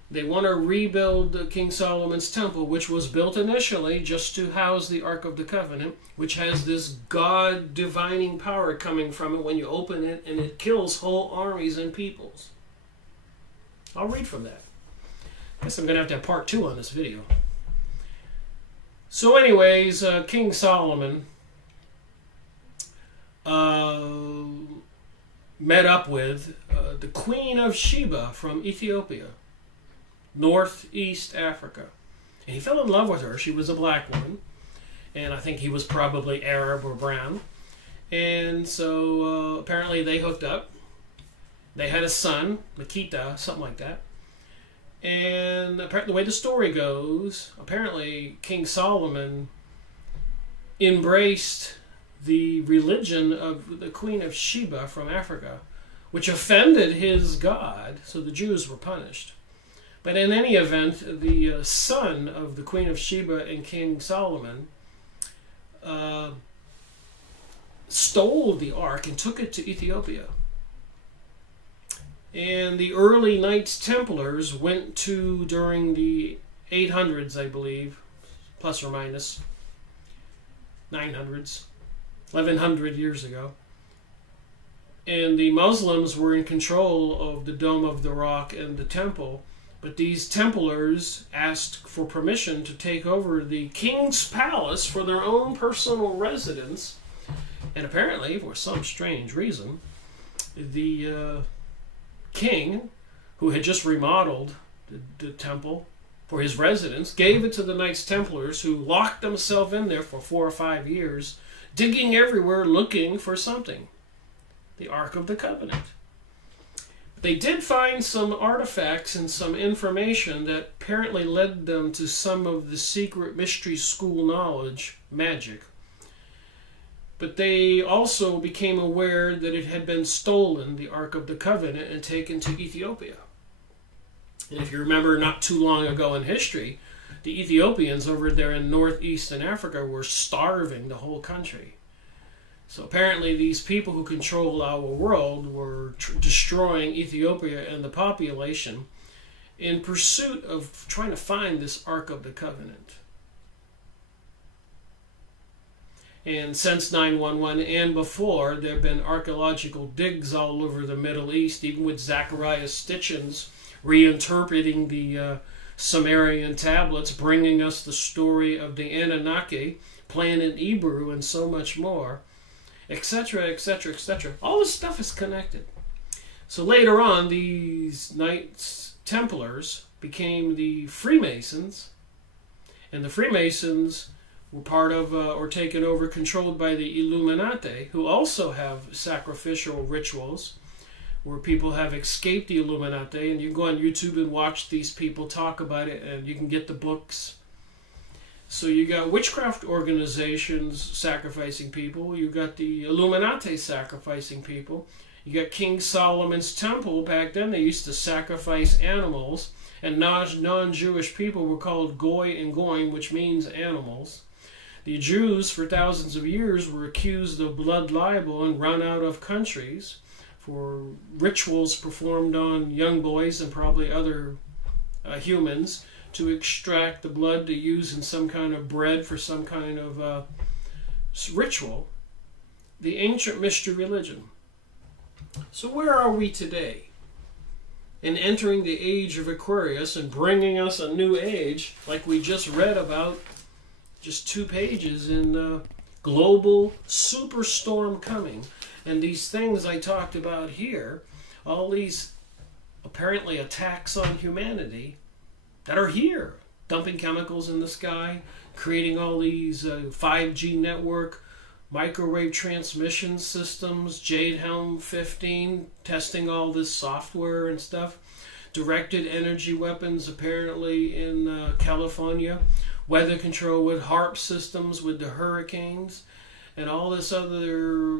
they want to rebuild King Solomon's temple, which was built initially just to house the Ark of the Covenant, which has this God divining power coming from it when you open it, and it kills whole armies and peoples. I'll read from that. Guess I'm going to have part 2 on this video. So anyways, King Solomon met up with the Queen of Sheba from Ethiopia, Northeast Africa. And he fell in love with her. She was a black woman. And I think he was probably Arab or brown. And so apparently they hooked up. They had a son, Makita, something like that. And the way the story goes, apparently King Solomon embraced the religion of the Queen of Sheba from Africa, which offended his God, so the Jews were punished. But in any event, the son of the Queen of Sheba and King Solomon stole the ark and took it to Ethiopia. And the early Knights Templars went to, during the 800s, I believe, plus or minus, 900s, 1100 years ago. And the Muslims were in control of the Dome of the Rock and the temple. But these Templars asked for permission to take over the king's palace for their own personal residence. And apparently, for some strange reason, the king, who had just remodeled the temple for his residence, gave it to the Knights Templars, who locked themselves in there for 4 or 5 years, digging everywhere looking for something. The Ark of the Covenant. They did find some artifacts and some information that apparently led them to some of the secret mystery school knowledge, magic. But they also became aware that it had been stolen, the Ark of the Covenant, and taken to Ethiopia. And if you remember, not too long ago in history, the Ethiopians over there in northeastern Africa were starving the whole country. So apparently these people who control our world were destroying Ethiopia and the population in pursuit of trying to find this Ark of the Covenant. And since 9/11 and before, there have been archaeological digs all over the Middle East, even with Zechariah Stitchins reinterpreting the Sumerian tablets, bringing us the story of the Anunnaki, planet Hebrew, and so much more, etc., etc., etc. All this stuff is connected. So later on, these Knights Templars became the Freemasons, and the Freemasons were part of or taken over, controlled by the Illuminati, who also have sacrificial rituals where people have escaped the Illuminati, and you can go on YouTube and watch these people talk about it, and you can get the books. So you got witchcraft organizations sacrificing people, you got the Illuminati sacrificing people, you got King Solomon's temple. Back then they used to sacrifice animals, and non-Jewish people were called goy and goyim, which means animals. The Jews for thousands of years were accused of blood libel and run out of countries for rituals performed on young boys and probably other humans to extract the blood to use in some kind of bread for some kind of ritual. The ancient mystery religion. So where are we today? In entering the age of Aquarius and bringing us a new age, like we just read about just 2 pages in Global Superstorm Coming. And these things I talked about here, all these apparently attacks on humanity that are here, dumping chemicals in the sky, creating all these 5G network, microwave transmission systems, Jade Helm 15, testing all this software and stuff, directed energy weapons apparently in California, weather control with HARP systems with the hurricanes, and all this other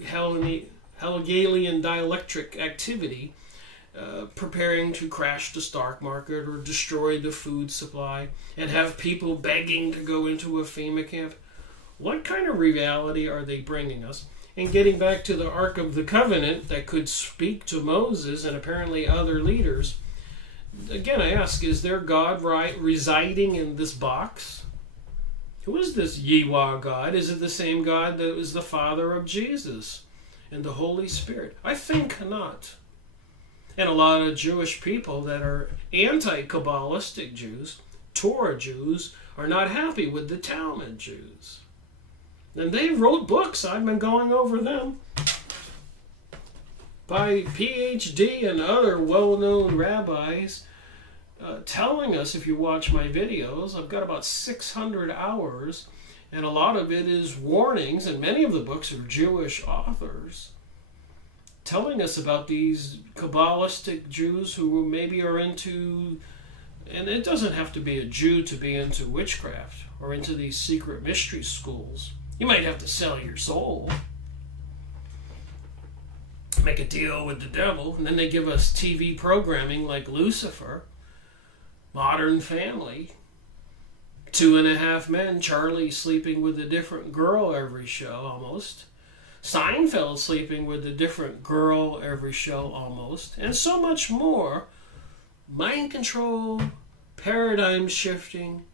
Hegelian dialectric activity, preparing to crash the stock market or destroy the food supply, and have people begging to go into a FEMA camp. What kind of reality are they bringing us? And getting back to the Ark of the Covenant that could speak to Moses and apparently other leaders, again I ask, is there God residing in this box? Who is this Yewah God? Is it the same God that was the father of Jesus and the Holy Spirit? I think not. And a lot of Jewish people that are anti-Kabbalistic Jews, Torah Jews, are not happy with the Talmud Jews. And they wrote books, I've been going over them, by PhD and other well-known rabbis, telling us, if you watch my videos, I've got about 600 hours, and a lot of it is warnings, and many of the books are Jewish authors, telling us about these Kabbalistic Jews who maybe are into, and it doesn't have to be a Jew to be into witchcraft or into these secret mystery schools. You might have to sell your soul, make a deal with the devil, and then they give us TV programming like Lucifer, Modern Family, 2.5 Men, Charlie sleeping with a different girl every show almost, Seinfeld sleeping with a different girl every show almost, and so much more. Mind control, paradigm shifting,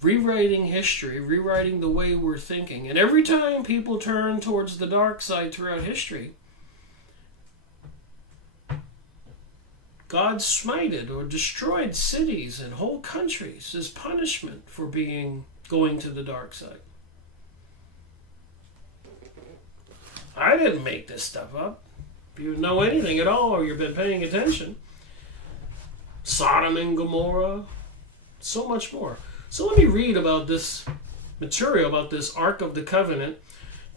rewriting history, rewriting the way we're thinking. And every time people turn towards the dark side throughout history, God smited or destroyed cities and whole countries as punishment for going to the dark side. I didn't make this stuff up. If you know anything at all or you've been paying attention, Sodom and Gomorrah, so much more. So let me read about this material, about this Ark of the Covenant,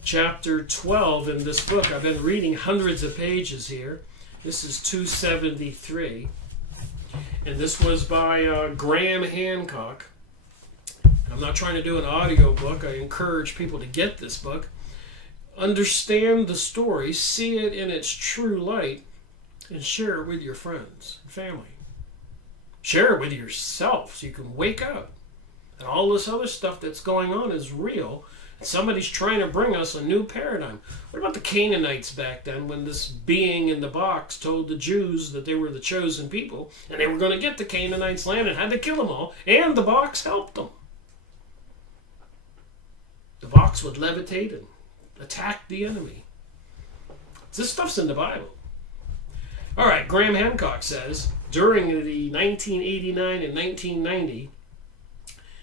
chapter 12 in this book. I've been reading hundreds of pages here. This is 273. And this was by Graham Hancock. And I'm not trying to do an audio book. I encourage people to get this book. Understand the story, see it in its true light, and share it with your friends and family. Share it with yourself so you can wake up. And all this other stuff that's going on is real. And somebody's trying to bring us a new paradigm. What about the Canaanites back then, when this being in the box told the Jews that they were the chosen people, and they were going to get the Canaanites' land and had to kill them all, and the box helped them? The box would levitate and attack the enemy. This stuff's in the Bible. All right, Graham Hancock says, during the 1989 and 1990,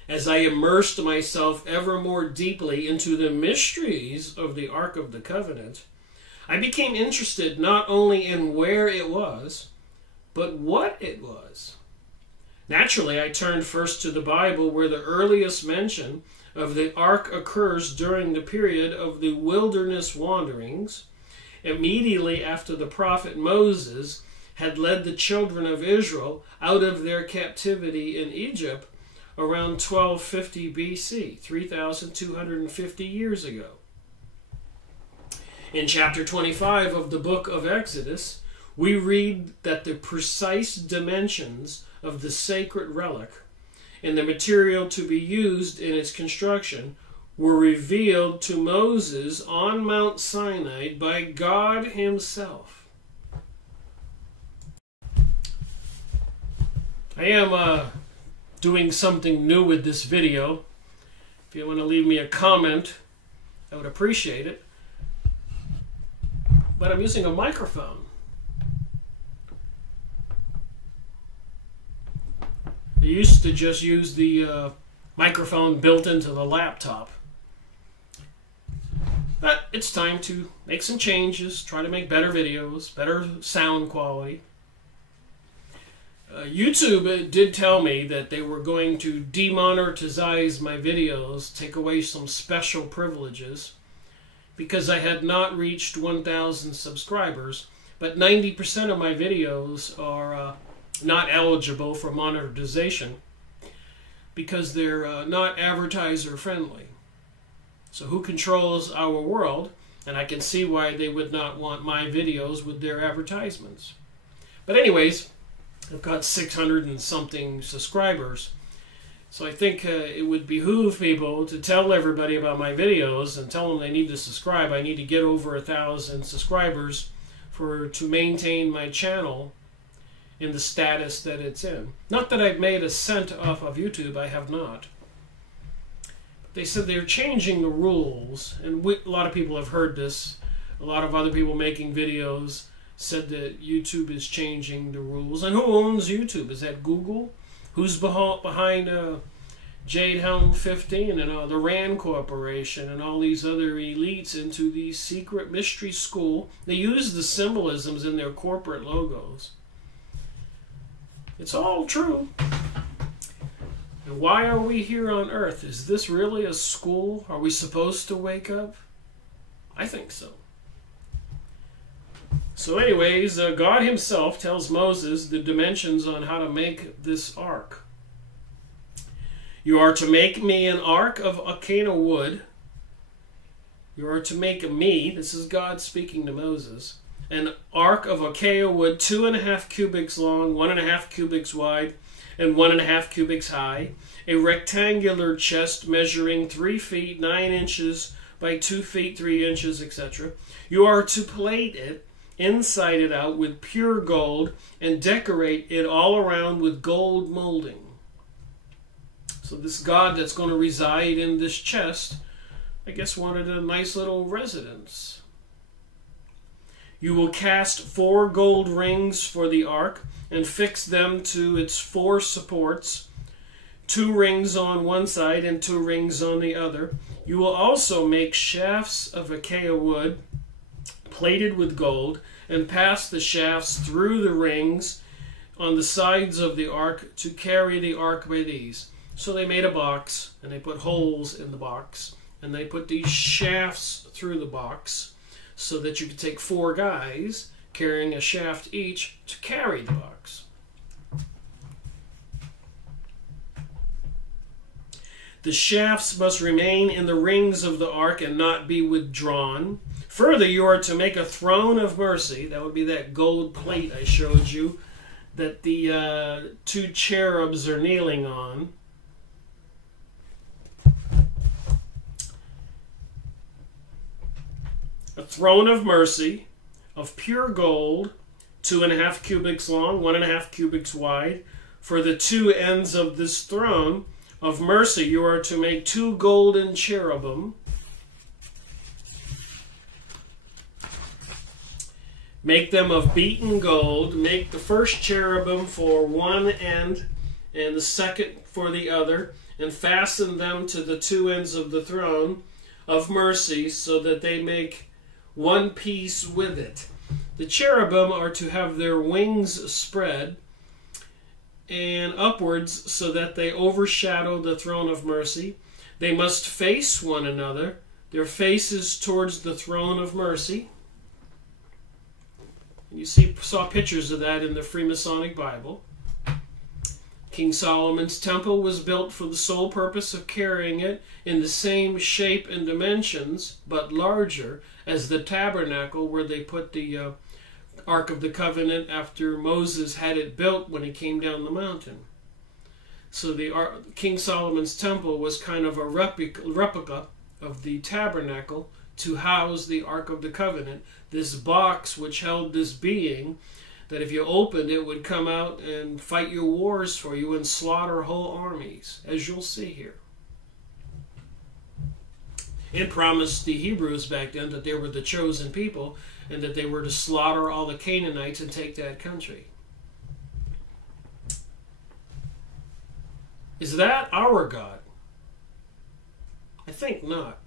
as I immersed myself ever more deeply into the mysteries of the Ark of the Covenant, I became interested not only in where it was, but what it was. Naturally, I turned first to the Bible, where the earliest mention of the Ark occurs during the period of the wilderness wanderings, immediately after the prophet Moses had led the children of Israel out of their captivity in Egypt around 1250 BC, 3,250 years ago. In chapter 25 of the book of Exodus, we read that the precise dimensions of the sacred relic and the material to be used in its construction were revealed to Moses on Mount Sinai by God himself. I am doing something new with this video. If you want to leave me a comment, I would appreciate it. But I'm using a microphone. I used to just use the microphone built into the laptop. But it's time to make some changes, try to make better videos, better sound quality. YouTube did tell me that they were going to demonetize my videos, take away some special privileges, because I had not reached 1,000 subscribers, but 90% of my videos are not eligible for monetization because they're not advertiser friendly. So who controls our world? And I can see why they would not want my videos with their advertisements. But anyways, I've got 600 and something subscribers. So I think it would behoove people to tell everybody about my videos and tell them they need to subscribe. I need to get over 1,000 subscribers to maintain my channel in the status that it's in. Not that I've made a cent off of YouTube, I have not. They said they're changing the rules, and a lot of people have heard this. A lot of other people making videos said that YouTube is changing the rules. And who owns YouTube? Is that Google? Who's behind Jade Helm 15 and the RAND Corporation and all these other elites into the secret mystery school? They use the symbolisms in their corporate logos. It's all true. And why are we here on Earth? Is this really a school? Are we supposed to wake up? I think so. So anyways, God himself tells Moses the dimensions on how to make this ark. You are to make me an ark of acacia wood. You are to make me, this is God speaking to Moses, an ark of acacia wood, 2.5 cubits long, 1.5 cubits wide, and 1.5 cubits high, a rectangular chest measuring 3 feet 9 inches by 2 feet 3 inches, etc. You are to plate it, inside it out, with pure gold, and decorate it all around with gold molding. So this God that's going to reside in this chest, I guess, wanted a nice little residence. You will cast 4 gold rings for the ark and fix them to its 4 supports, 2 rings on one side and 2 rings on the other. You will also make shafts of acacia wood plated with gold and pass the shafts through the rings on the sides of the ark to carry the ark by these. So they made a box and they put holes in the box and they put these shafts through the box so that you could take 4 guys carrying a shaft each to carry the box. The shafts must remain in the rings of the ark and not be withdrawn. Further, you are to make a throne of mercy. That would be that gold plate I showed you that the 2 cherubs are kneeling on. A throne of mercy of pure gold, 2.5 cubits long, 1.5 cubits wide. For the 2 ends of this throne of mercy, you are to make 2 golden cherubim. Make them of beaten gold. Make the first cherubim for one end and the second for the other, and fasten them to the 2 ends of the throne of mercy so that they make one piece with it. The cherubim are to have their wings spread and upwards so that they overshadow the throne of mercy. They must face one another, their faces towards the throne of mercy. You saw pictures of that in the Freemasonic Bible. King Solomon's temple was built for the sole purpose of carrying it in the same shape and dimensions, but larger, as the tabernacle where they put the Ark of the Covenant after Moses had it built when he came down the mountain. So the King Solomon's temple was kind of a replica of the tabernacle to house the Ark of the Covenant, this box which held this being that if you opened it would come out and fight your wars for you and slaughter whole armies, as you'll see here. It promised the Hebrews back then that they were the chosen people and that they were to slaughter all the Canaanites and take that country. Is that our God? I think not.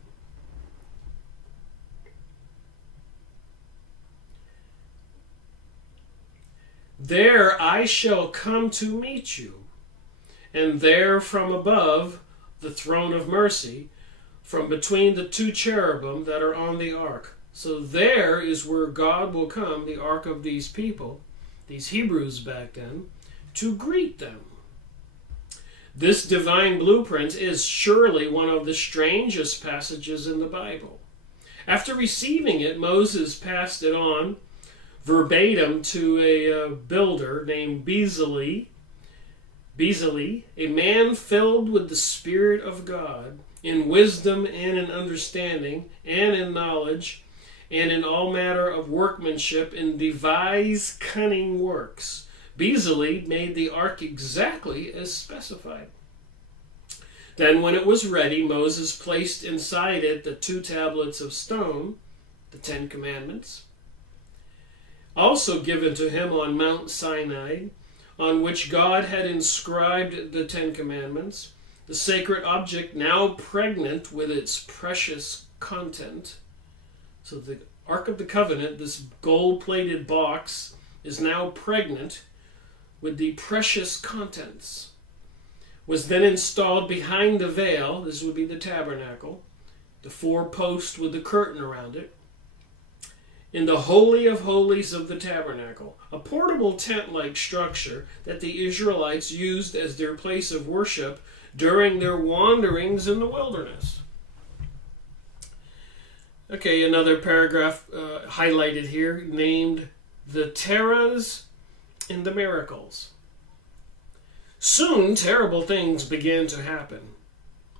There I shall come to meet you, and there from above the throne of mercy, from between the 2 cherubim that are on the ark. So there is where God will come, the ark of these people, these Hebrews back then, to greet them. This divine blueprint is surely one of the strangest passages in the Bible. After receiving it, Moses passed it on verbatim to a builder named Bezalel, a man filled with the Spirit of God, in wisdom and in understanding and in knowledge and in all manner of workmanship and devise cunning works. Bezalel made the ark exactly as specified. Then when it was ready, Moses placed inside it the 2 tablets of stone, the 10 Commandments, also given to him on Mount Sinai, on which God had inscribed the 10 Commandments, the sacred object now pregnant with its precious content. So the Ark of the Covenant, this gold-plated box, is now pregnant with the precious contents, was then installed behind the veil. This would be the tabernacle, the 4 posts with the curtain around it, in the Holy of Holies of the tabernacle, a portable tent-like structure that the Israelites used as their place of worship during their wanderings in the wilderness. Okay, another paragraph highlighted here, named The Terrors and the Miracles. Soon, terrible things began to happen.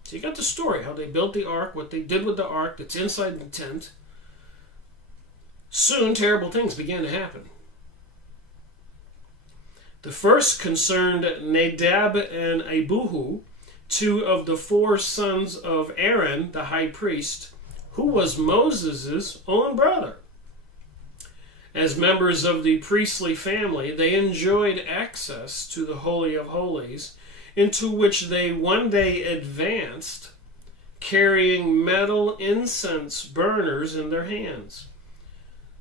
So you got the story, how they built the ark, what they did with the ark that's inside the tent. Soon, terrible things began to happen. The first concerned Nadab and Abihu, 2 of the 4 sons of Aaron, the high priest, who was Moses' own brother. As members of the priestly family, they enjoyed access to the Holy of Holies, into which they one day advanced, carrying metal incense burners in their hands.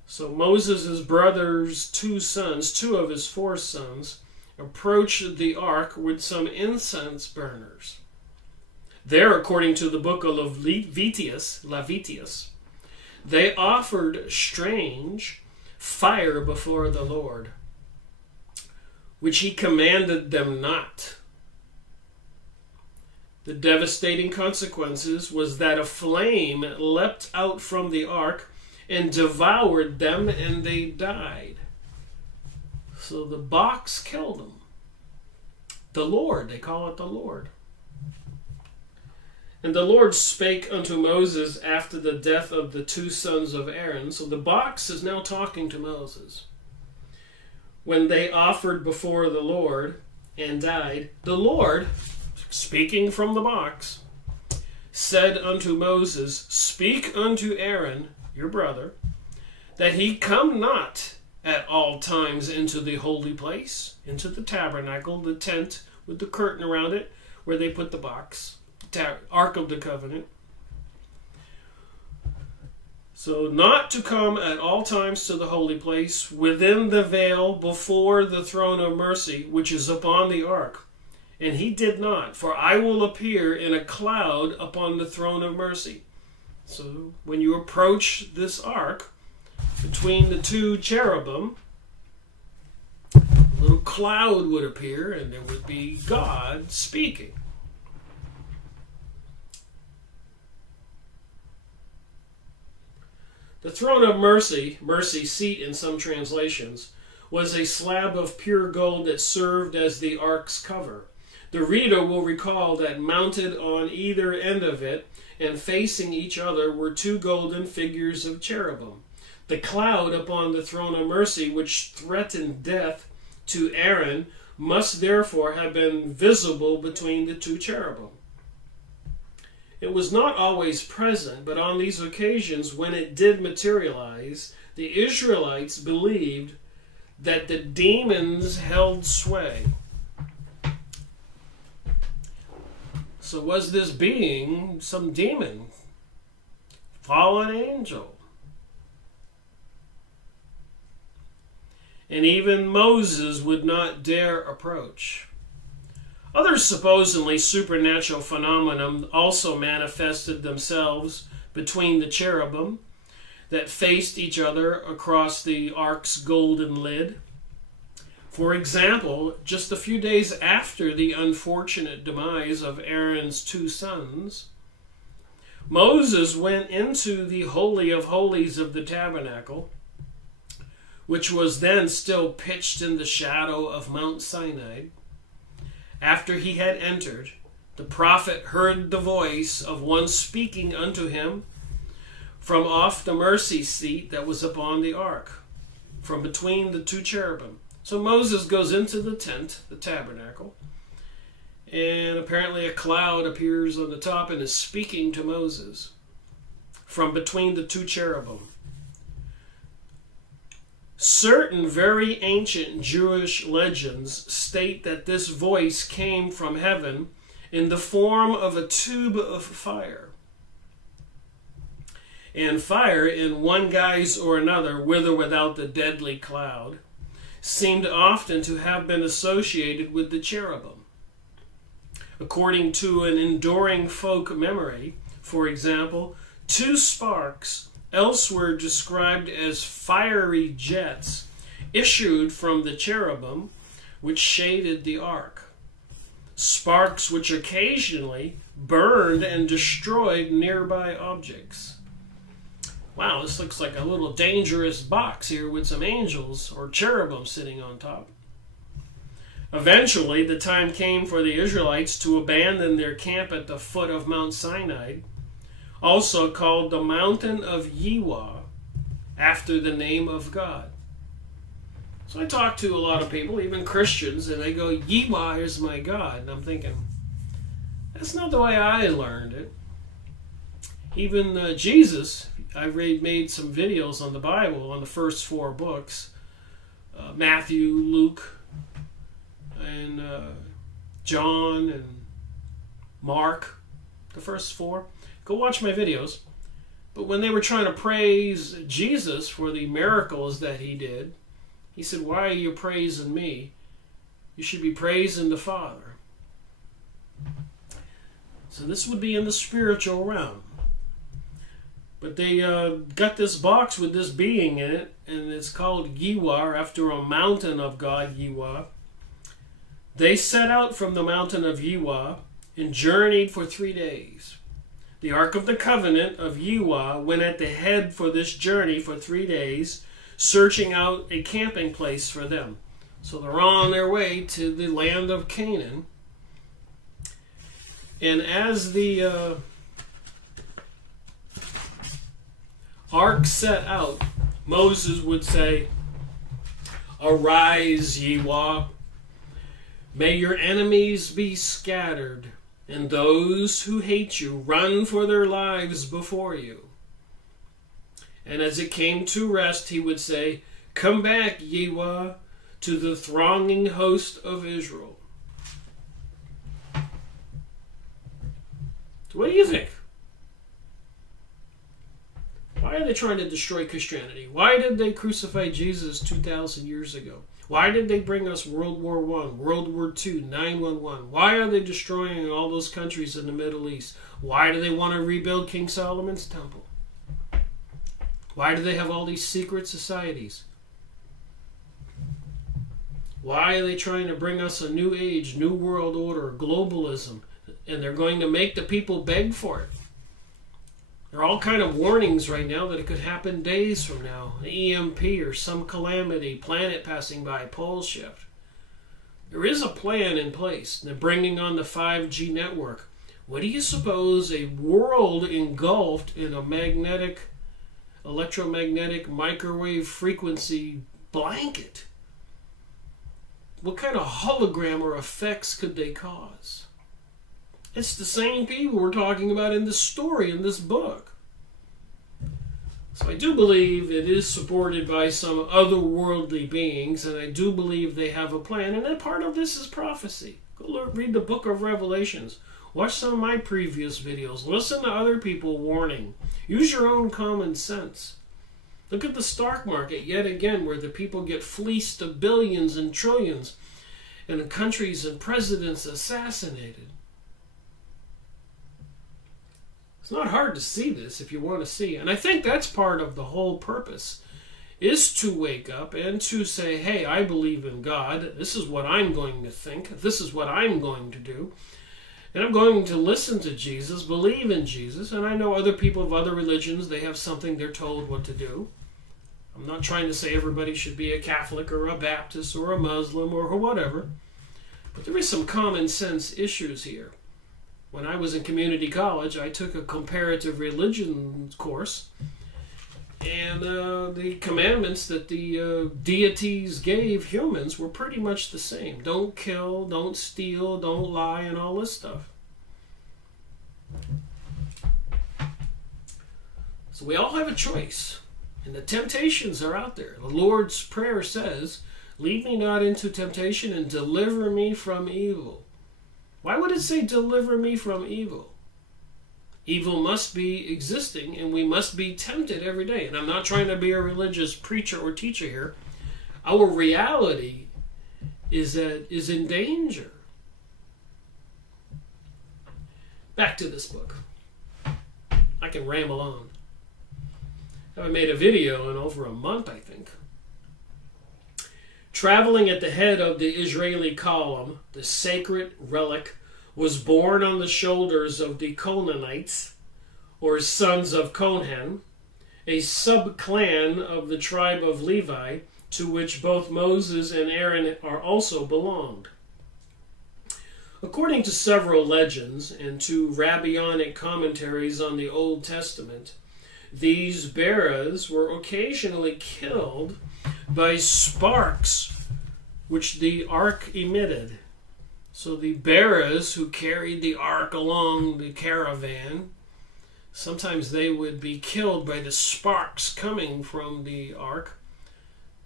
So Moses' brother's 2 sons, 2 of his 4 sons, approached the ark with some incense burners. There, according to the book of Leviticus, they offered strange fire before the Lord, which he commanded them not. The devastating consequences was that a flame leapt out from the ark and devoured them, and they died. So the box killed them. The Lord, they call it the Lord. And the Lord spake unto Moses after the death of the 2 sons of Aaron. So the box is now talking to Moses. When they offered before the Lord and died, the Lord, speaking from the box, said unto Moses, Speak unto Aaron, your brother, that he come not at all times into the holy place, into the tabernacle, the tent with the curtain around it, where they put the box, the Ark of the Covenant. So not to come at all times to the holy place, within the veil, before the throne of mercy, which is upon the ark. And he did not, for I will appear in a cloud upon the throne of mercy. So when you approach this ark, between the 2 cherubim, a little cloud would appear, and there would be God speaking. The throne of mercy, mercy seat in some translations, was a slab of pure gold that served as the ark's cover. The reader will recall that mounted on either end of it and facing each other were 2 golden figures of cherubim. The cloud upon the throne of mercy, which threatened death to Aaron, must therefore have been visible between the 2 cherubim. It was not always present, but on these occasions when it did materialize, the Israelites believed that the demons held sway. So was this being some demon, fallen angel? And even Moses would not dare approach. Other supposedly supernatural phenomena also manifested themselves between the cherubim that faced each other across the ark's golden lid. For example, just a few days after the unfortunate demise of Aaron's two sons, Moses went into the Holy of Holies of the tabernacle, which was then still pitched in the shadow of Mount Sinai. After he had entered, the prophet heard the voice of one speaking unto him from off the mercy seat that was upon the ark, from between the two cherubim. So Moses goes into the tent, the tabernacle, and apparently a cloud appears on the top and is speaking to Moses from between the two cherubim. Certain very ancient Jewish legends state that this voice came from heaven in the form of a tube of fire. And fire, in one guise or another, with or without the deadly cloud, seemed often to have been associated with the cherubim. According to an enduring folk memory, for example, two sparks, elsewhere described as fiery jets, issued from the cherubim which shaded the ark. Sparks which occasionally burned and destroyed nearby objects. Wow, this looks like a little dangerous box here with some angels or cherubim sitting on top. Eventually, the time came for the Israelites to abandon their camp at the foot of Mount Sinai, also called the Mountain of Yiwah, after the name of God. So I talk to a lot of people, even Christians, and they go, Yiwah is my God. And I'm thinking, that's not the way I learned it. Even Jesus, I made some videos on the Bible, on the first 4 books, Matthew, Luke, and John, and Mark, the first 4. Go watch my videos. But when they were trying to praise Jesus for the miracles that he did, he said, why are you praising me? You should be praising the Father. So this would be in the spiritual realm. But they got this box with this being in it, and it's called Yiwah, after a mountain of God, Yiwah. They set out from the mountain of Yiwah and journeyed for 3 days. The Ark of the Covenant of Yiwah went at the head for this journey for 3 days, searching out a camping place for them. So they're on their way to the land of Canaan. And as the ark set out, Moses would say, Arise, Yiwah, may your enemies be scattered, and those who hate you run for their lives before you. And as it came to rest, he would say, Come back, Yiwah, to the thronging host of Israel. So what do you think? Why are they trying to destroy Christianity? Why did they crucify Jesus 2,000 years ago? Why did they bring us World War I, World War II, 9/11? Why are they destroying all those countries in the Middle East? Why do they want to rebuild King Solomon's temple? Why do they have all these secret societies? Why are they trying to bring us a new age, new world order, globalism? And they're going to make the people beg for it. There are all kind of warnings right now that it could happen days from now. An EMP or some calamity, planet passing by, pole shift. There is a plan in place. They're bringing on the 5G network. What do you suppose a world engulfed in a electromagnetic microwave frequency blanket? What kind of hologram or effects could they cause? It's the same people we're talking about in this story, in this book. So I do believe it is supported by some otherworldly beings, and I do believe they have a plan, and that part of this is prophecy. Go read the book of Revelations. Watch some of my previous videos. Listen to other people warning. Use your own common sense. Look at the stock market yet again, where the people get fleeced of billions and trillions, and the countries and presidents assassinated. It's not hard to see this if you want to see. And I think that's part of the whole purpose, is to wake up and to say, hey, I believe in God. This is what I'm going to think. This is what I'm going to do. And I'm going to listen to Jesus, believe in Jesus. And I know other people of other religions, they have something they're told what to do. I'm not trying to say everybody should be a Catholic or a Baptist or a Muslim or whatever. But there is some common sense issues here. When I was in community college, I took a comparative religion course. And the commandments that the deities gave humans were pretty much the same. Don't kill, don't steal, don't lie, and all this stuff. So we all have a choice. And the temptations are out there. The Lord's Prayer says, lead me not into temptation and deliver me from evil. Why would it say deliver me from evil? Evil must be existing, and we must be tempted every day. And I'm not trying to be a religious preacher or teacher here. Our reality is in danger. Back to this book. I can ramble on. I haven't made a video in over a month, I think. Traveling at the head of the Israeli column, the sacred relic was borne on the shoulders of the Conanites, or sons of Conan, a sub-clan of the tribe of Levi, to which both Moses and Aaron are also belonged. According to several legends and to rabbinic commentaries on the Old Testament, these bearers were occasionally killed by sparks which the ark emitted. So the bearers who carried the ark along the caravan, sometimes they would be killed by the sparks coming from the ark.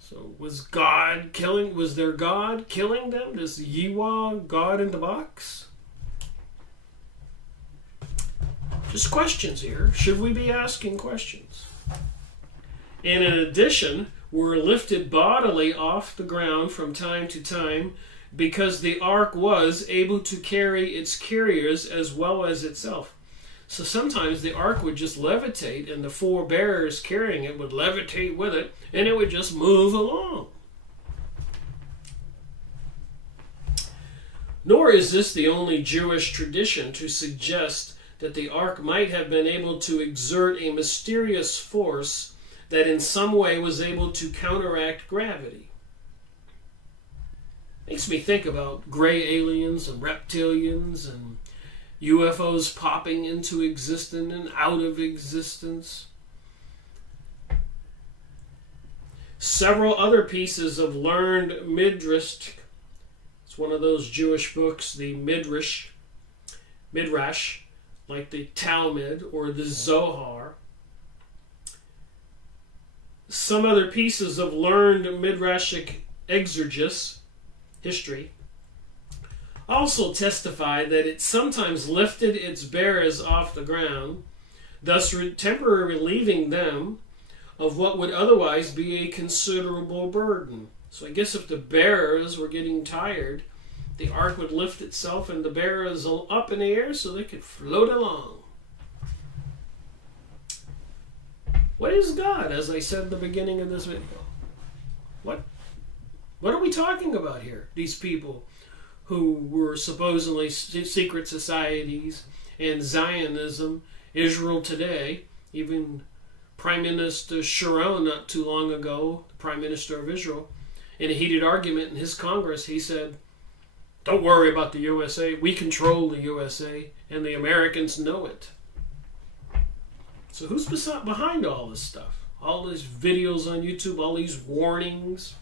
So was their God killing them? Is Yahweh God in the box? Just questions here. Should we be asking questions? And in addition, were lifted bodily off the ground from time to time, because the ark was able to carry its carriers as well as itself. So sometimes the ark would just levitate, and the four bearers carrying it would levitate with it, and it would just move along. Nor is this the only Jewish tradition to suggest that the ark might have been able to exert a mysterious force that in some way was able to counteract gravity. Makes me think about gray aliens and reptilians and UFOs popping into existence and out of existence. Several other pieces of learned midrash, it's one of those Jewish books, the midrash, like the Talmud or the Zohar. Some other pieces of learned midrashic exegesis, history, also testify that it sometimes lifted its bearers off the ground, thus temporarily relieving them of what would otherwise be a considerable burden. So I guess if the bearers were getting tired, the ark would lift itself and the bearers up in the air so they could float along. What is God, as I said at the beginning of this video? What are we talking about here? These people who were supposedly secret societies and Zionism, Israel Today, even Prime Minister Sharon not too long ago, the Prime Minister of Israel, in a heated argument in his Congress, he said, don't worry about the USA, we control the USA, and the Americans know it. So who's behind all this stuff? All these videos on YouTube, all these warnings?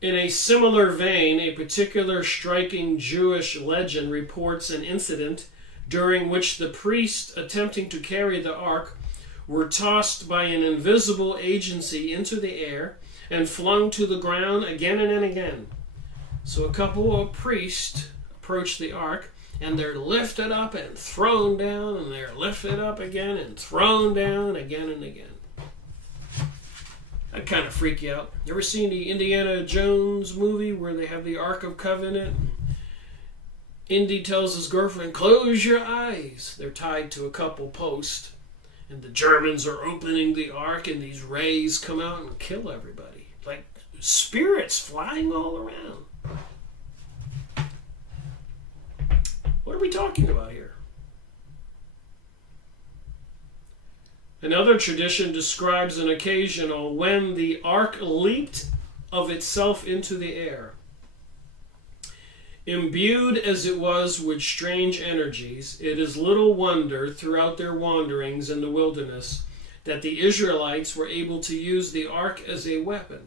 In a similar vein, a particular striking Jewish legend reports an incident during which the priests attempting to carry the ark were tossed by an invisible agency into the air and flung to the ground again and again. So a couple of priests approach the ark, and they're lifted up and thrown down, and they're lifted up again and thrown down again and again. That kind of freak you out. You ever seen the Indiana Jones movie where they have the Ark of Covenant? Indy tells his girlfriend, close your eyes. They're tied to a couple posts. And the Germans are opening the ark, and these rays come out and kill everybody. Like spirits flying all around. What are we talking about here? Another tradition describes an occasion when the ark leaped of itself into the air. Imbued as it was with strange energies, it is little wonder throughout their wanderings in the wilderness that the Israelites were able to use the ark as a weapon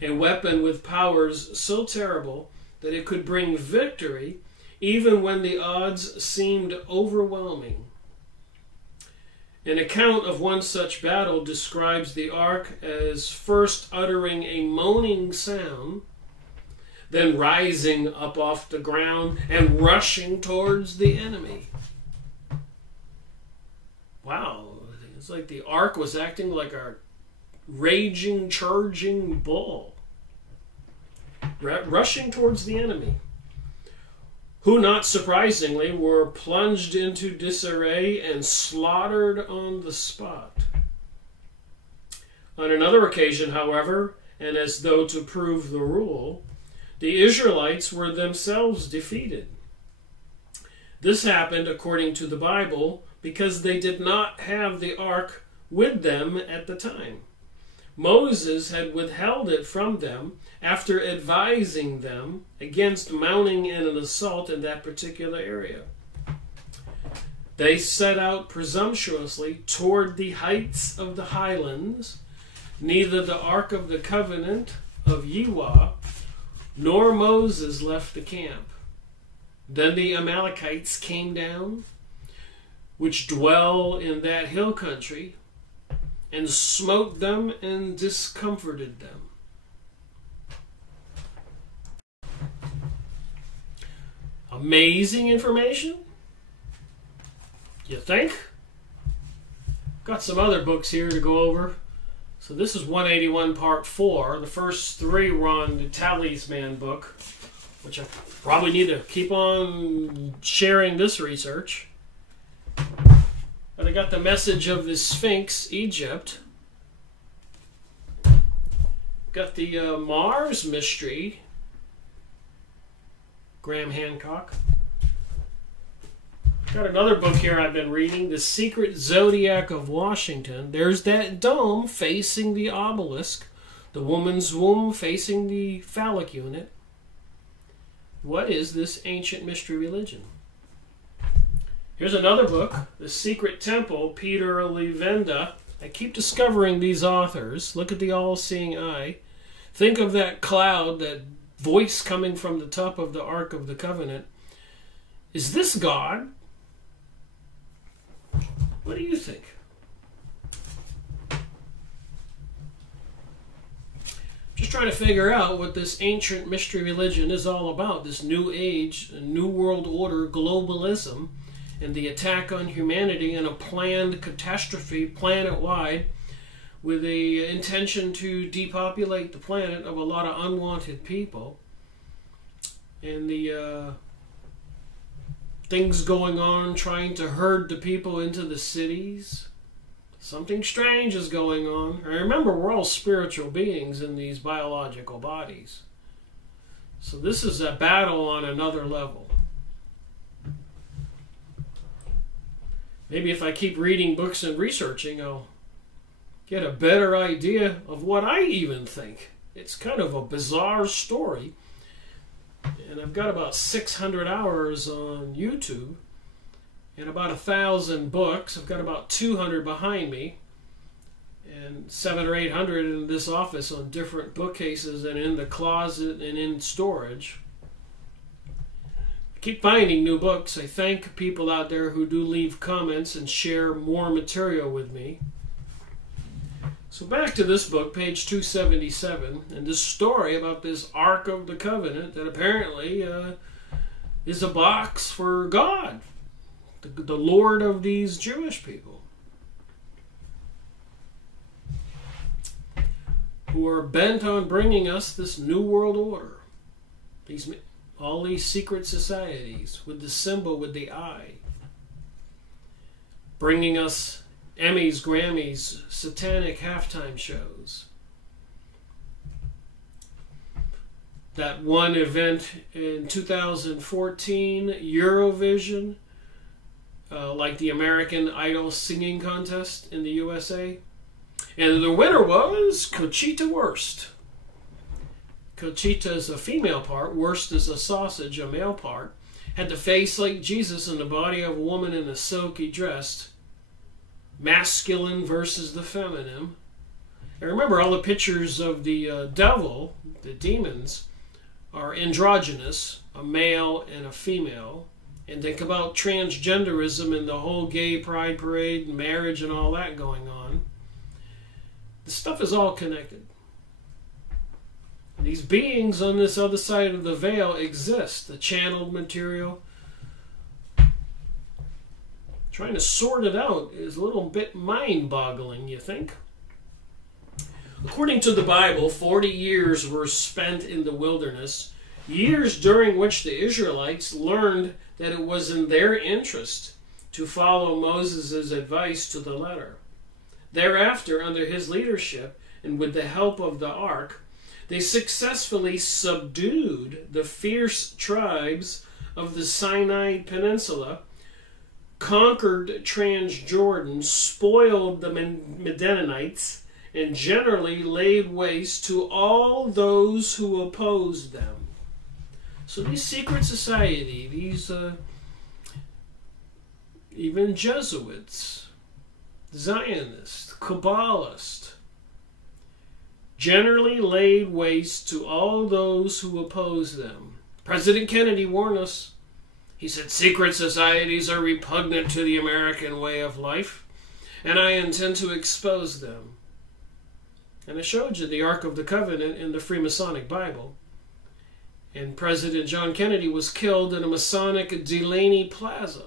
with powers so terrible that it could bring victory even when the odds seemed overwhelming. An account of one such battle describes the ark as first uttering a moaning sound, then rising up off the ground and rushing towards the enemy. Wow, it's like the ark was acting like a raging, charging bull, rushing towards the enemy, who, not surprisingly, were plunged into disarray and slaughtered on the spot. On another occasion, however, and as though to prove the rule, the Israelites were themselves defeated. This happened, according to the Bible, because they did not have the ark with them at the time. Moses had withheld it from them after advising them against mounting an assault in that particular area. They set out presumptuously toward the heights of the highlands. Neither the Ark of the Covenant of Yahweh nor Moses left the camp. Then the Amalekites came down, which dwell in that hill country, and smote them and discomforted them. Amazing information? You think? Got some other books here to go over. So this is 181 part 4. The first 3 were on the Talisman book, which I probably need to keep on sharing this research. But I got the message of the Sphinx, Egypt. Got the Mars mystery, Graham Hancock. Got another book here I've been reading, The Secret Zodiac of Washington. There's that dome facing the obelisk, the woman's womb facing the phallic unit. What is this ancient mystery religion? Here's another book, The Secret Temple, Peter Levenda. I keep discovering these authors. Look at the all-seeing eye. Think of that cloud, that voice coming from the top of the Ark of the Covenant. Is this God? What do you think? Just trying to figure out what this ancient mystery religion is all about. This new age, new world order, globalism, and the attack on humanity and a planned catastrophe planet-wide with the intention to depopulate the planet of a lot of unwanted people. And the things going on trying to herd the people into the cities. Something strange is going on. And remember, we're all spiritual beings in these biological bodies. So this is a battle on another level. Maybe if I keep reading books and researching, I'll get a better idea of what I even think. It's kind of a bizarre story. And I've got about 600 hours on YouTube and about 1,000 books. I've got about 200 behind me and 700 or 800 in this office on different bookcases and in the closet and in storage. I keep finding new books. I thank people out there who do leave comments and share more material with me. So back to this book, page 277, and this story about this Ark of the Covenant that apparently is a box for God, the Lord of these Jewish people, who are bent on bringing us this new world order, all these secret societies with the symbol with the eye, bringing us Emmys, Grammys, satanic halftime shows. That one event in 2014, Eurovision, like the American Idol singing contest in the USA. And the winner was Conchita Wurst. Conchita is a female part, Wurst is a sausage, a male part. Had the face like Jesus and the body of a woman in a silky dress. Masculine versus the feminine. And remember, all the pictures of the devil, the demons, are androgynous, a male and a female. And think about transgenderism and the whole gay pride parade and marriage and all that going on. This stuff is all connected. These beings on this other side of the veil exist. The channeled material. Trying to sort it out is a little bit mind-boggling, you think? According to the Bible, 40 years were spent in the wilderness, years during which the Israelites learned that it was in their interest to follow Moses' advice to the letter. Thereafter, under his leadership and with the help of the ark, they successfully subdued the fierce tribes of the Sinai Peninsula, conquered Transjordan, spoiled the Midianites, and generally laid waste to all those who opposed them. So these secret society, these even Jesuits, Zionists, Kabbalists, generally laid waste to all those who oppose them. President Kennedy warned us. He said, secret societies are repugnant to the American way of life, and I intend to expose them. And I showed you the Ark of the Covenant in the Freemasonic Bible. And President John Kennedy was killed in a Masonic Delaney Plaza.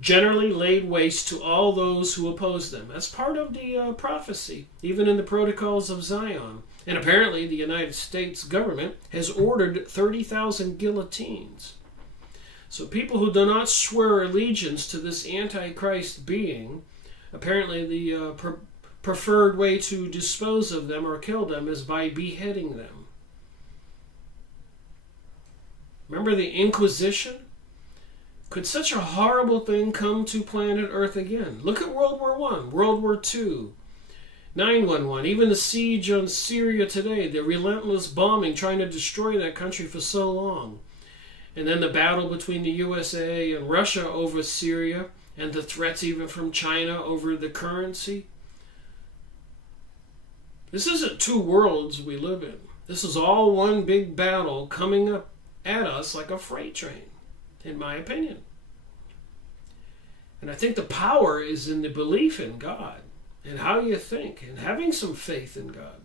Generally laid waste to all those who oppose them. That's part of the prophecy, even in the Protocols of Zion. And apparently the United States government has ordered 30,000 guillotines. So people who do not swear allegiance to this Antichrist being, apparently the preferred way to dispose of them or kill them is by beheading them. Remember the Inquisition? Could such a horrible thing come to planet Earth again? Look at World War I, World War II, 9/11, even the siege on Syria today, the relentless bombing trying to destroy that country for so long. And then the battle between the USA and Russia over Syria, and the threats even from China over the currency. This isn't two worlds we live in. This is all one big battle coming up at us like a freight train, in my opinion. And I think the power is in the belief in God and how you think and having some faith in God.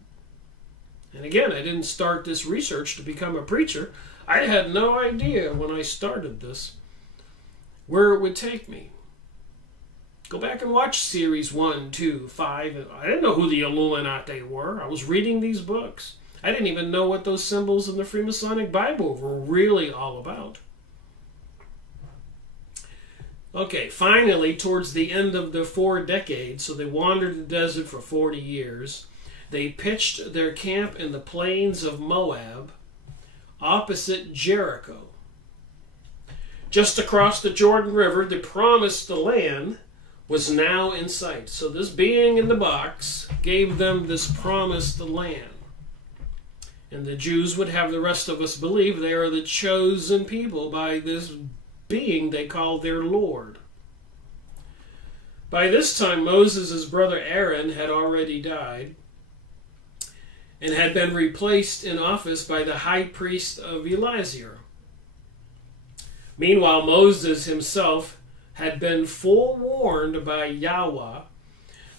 And again, I didn't start this research to become a preacher. I had no idea when I started this where it would take me. Go back and watch series 1, 2, 5. I didn't know who the Illuminati were. I was reading these books. I didn't even know what those symbols in the Freemasonic Bible were really all about. Okay, finally, towards the end of the 4 decades, so they wandered the desert for 40 years, they pitched their camp in the plains of Moab, opposite Jericho. Just across the Jordan River, the promised land was now in sight. So this being in the box gave them this promised land. And the Jews would have the rest of us believe they are the chosen people by this being they call their Lord. By this time, Moses' brother Aaron had already died and had been replaced in office by the high priest of Eleazar. Meanwhile, Moses himself had been forewarned by Yahweh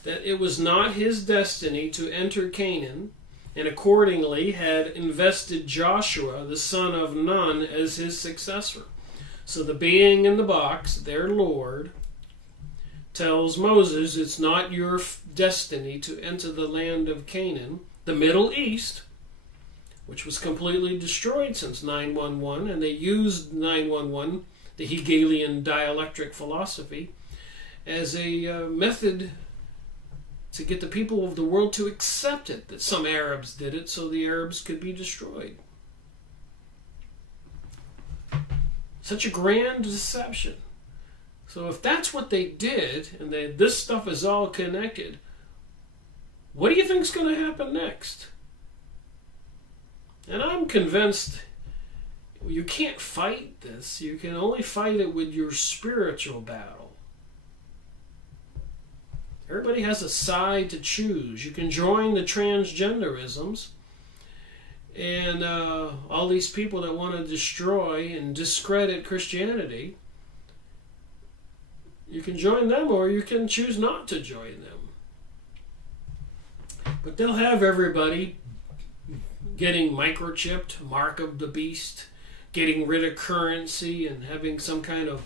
that it was not his destiny to enter Canaan, and accordingly had invested Joshua, the son of Nun, as his successor. So the being in the box, their Lord, tells Moses it's not your destiny to enter the land of Canaan, the Middle East, which was completely destroyed since 9/11, and they used 9/11 the Hegelian dialectic philosophy, as a method to get the people of the world to accept it, that some Arabs did it so the Arabs could be destroyed. Such a grand deception. So if that's what they did, and this stuff is all connected, what do you think is going to happen next? And I'm convinced you can't fight this. You can only fight it with your spiritual battle. Everybody has a side to choose. You can join the transgenderisms and all these people that want to destroy and discredit Christianity. You can join them, or you can choose not to join them. But they'll have everybody getting microchipped, mark of the beast, getting rid of currency and having some kind of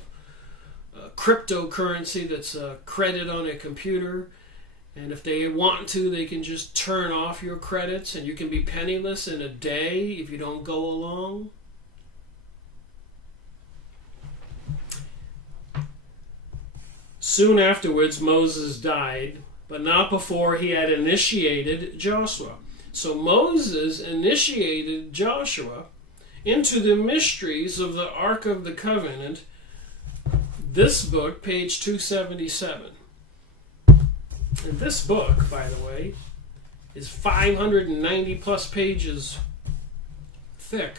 cryptocurrency that's a credit on a computer. And if they want to, they can just turn off your credits and you can be penniless in a day if you don't go along. Soon afterwards, Moses died, but not before he had initiated Joshua. So Moses initiated Joshua into the mysteries of the Ark of the Covenant. This book, page 277. And this book, by the way, is 590 plus pages thick.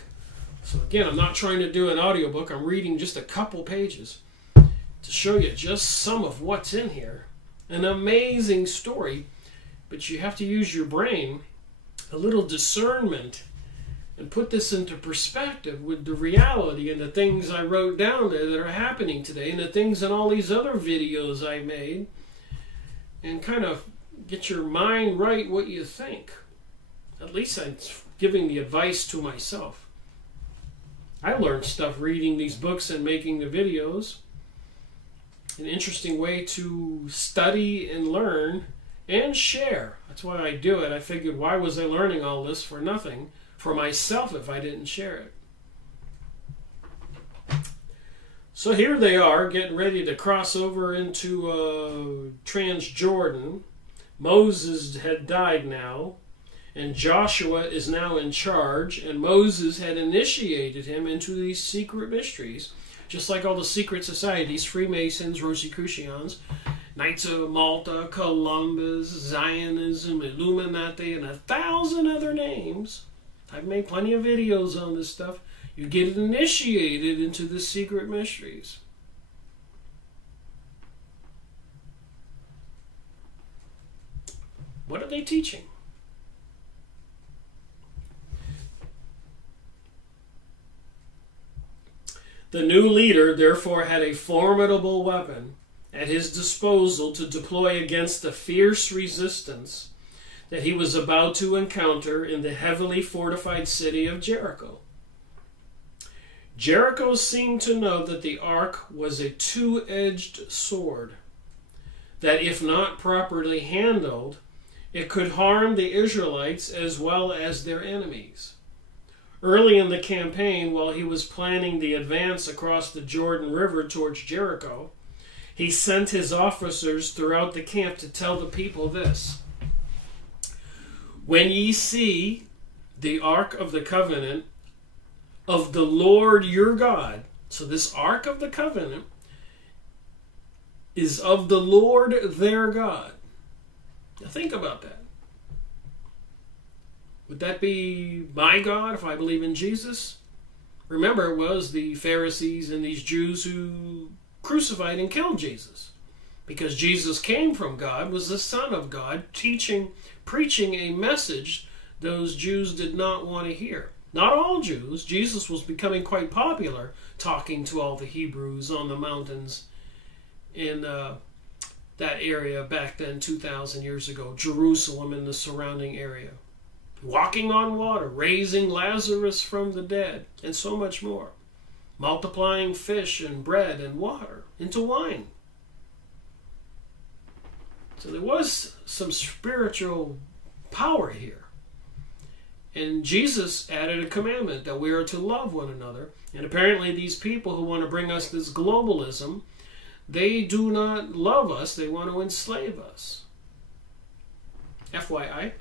So again, I'm not trying to do an audiobook. I'm reading just a couple pages to show you just some of what's in here. An amazing story, but you have to use your brain, a little discernment, and put this into perspective with the reality and the things I wrote down there that are happening today and the things in all these other videos I made, and kind of get your mind right what you think. At least I'm giving the advice to myself. I learned stuff reading these books and making the videos. An interesting way to study and learn and share. That's why I do it. I figured, why was I learning all this for nothing, for myself, if I didn't share it? So here they are, getting ready to cross over into Transjordan. Moses had died now, and Joshua is now in charge, and Moses had initiated him into these secret mysteries, just like all the secret societies, Freemasons, Rosicrucians, Knights of Malta, Columbus, Zionism, Illuminati, and 1,000 other names. I've made plenty of videos on this stuff. You get initiated into the secret mysteries. What are they teaching? The new leader, therefore, had a formidable weapon at his disposal to deploy against the fierce resistance that he was about to encounter in the heavily fortified city of Jericho. Jericho seemed to know that the ark was a two-edged sword, that if not properly handled, it could harm the Israelites as well as their enemies. Early in the campaign, while he was planning the advance across the Jordan River towards Jericho, he sent his officers throughout the camp to tell the people this: "When ye see the Ark of the Covenant of the Lord your God," so this Ark of the Covenant is of the Lord their God. Now think about that. Would that be my God if I believe in Jesus? Remember, it was the Pharisees and these Jews who crucified and killed Jesus. Because Jesus came from God, was the Son of God, preaching a message those Jews did not want to hear. Not all Jews. Jesus was becoming quite popular, talking to all the Hebrews on the mountains in that area back then, 2,000 years ago. Jerusalem and the surrounding area. Walking on water, raising Lazarus from the dead, and so much more. Multiplying fish and bread and water into wine. So there was some spiritual power here. And Jesus added a commandment that we are to love one another. And apparently these people who want to bring us this globalism, they do not love us, they want to enslave us. FYI.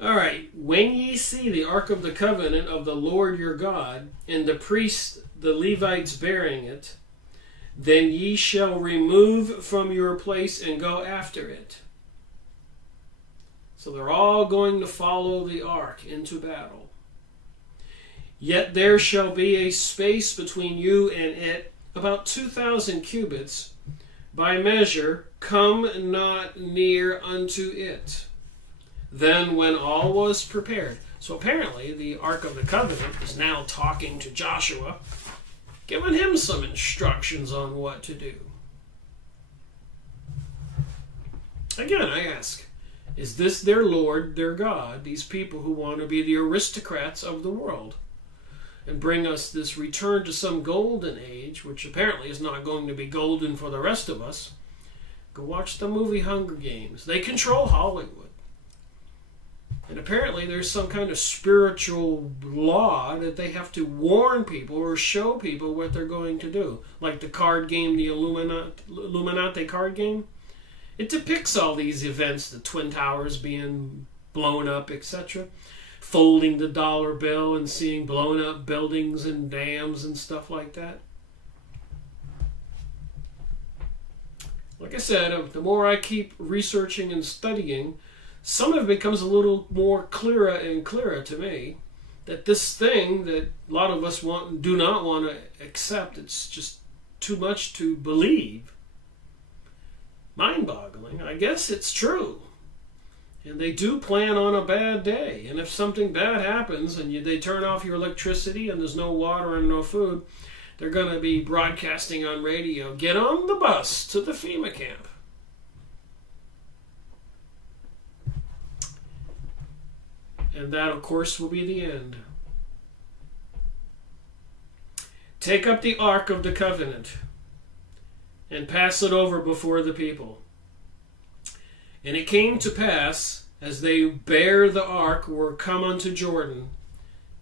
Alright, when ye see the ark of the covenant of the Lord your God, and the priests, the Levites, bearing it, then ye shall remove from your place and go after it. So they're all going to follow the ark into battle. Yet there shall be a space between you and it, about 2,000 cubits. By measure, come not near unto it. Then when all was prepared. So apparently the Ark of the Covenant is now talking to Joshua, giving him some instructions on what to do. Again, I ask, is this their Lord, their God, these people who want to be the aristocrats of the world and bring us this return to some golden age, which apparently is not going to be golden for the rest of us? Go watch the movie Hunger Games. They control Hollywood. And apparently there's some kind of spiritual law that they have to warn people or show people what they're going to do. Like the card game, the Illuminati card game. It depicts all these events, the Twin Towers being blown up, etc. Folding the dollar bill and seeing blown up buildings and dams and stuff like that. Like I said, the more I keep researching and studying, some of it becomes a little more clearer and clearer to me that this thing that a lot of us do not want to accept, it's just too much to believe. Mind-boggling. I guess it's true. And they do plan on a bad day. And if something bad happens and they turn off your electricity and there's no water and no food, they're going to be broadcasting on radio, get on the bus to the FEMA camp. And that, of course, will be the end. Take up the Ark of the Covenant and pass it over before the people. And it came to pass, as they bare the ark, were come unto Jordan.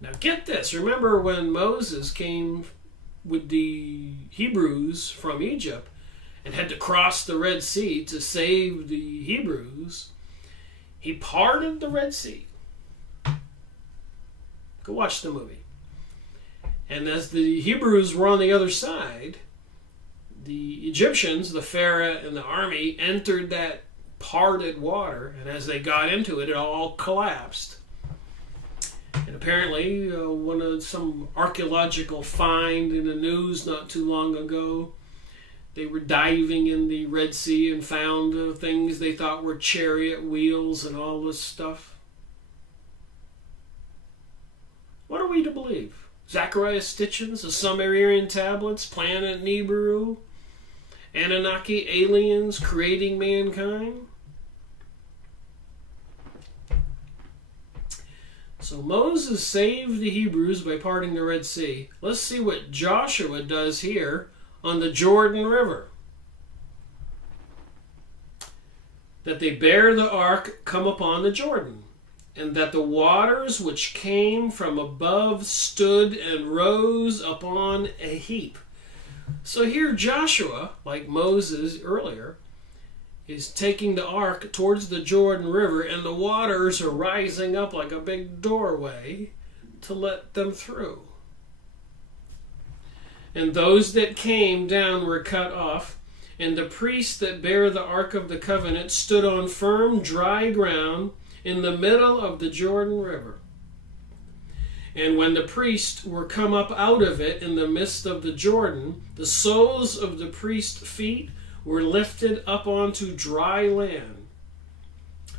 Now get this, remember when Moses came with the Hebrews from Egypt and had to cross the Red Sea to save the Hebrews, he parted the Red Sea. Go watch the movie. And as the Hebrews were on the other side, the Egyptians, the Pharaoh and the army, entered that parted water, and as they got into it, it all collapsed. And apparently, some archaeological find in the news not too long ago, they were diving in the Red Sea and found things they thought were chariot wheels and all this stuff. What are we to believe? Zechariah Stitchins, the Sumerian tablets, planet Nibiru, Anunnaki aliens creating mankind? So Moses saved the Hebrews by parting the Red Sea. Let's see what Joshua does here on the Jordan River. That they bear the ark come upon the Jordan, and that the waters which came from above stood and rose upon a heap. So here Joshua, like Moses earlier, is taking the ark towards the Jordan River, and the waters are rising up like a big doorway to let them through. And those that came down were cut off, and the priests that bare the ark of the covenant stood on firm dry ground in the middle of the Jordan River. And when the priests were come up out of it in the midst of the Jordan, the soles of the priests' feet were lifted up onto dry land.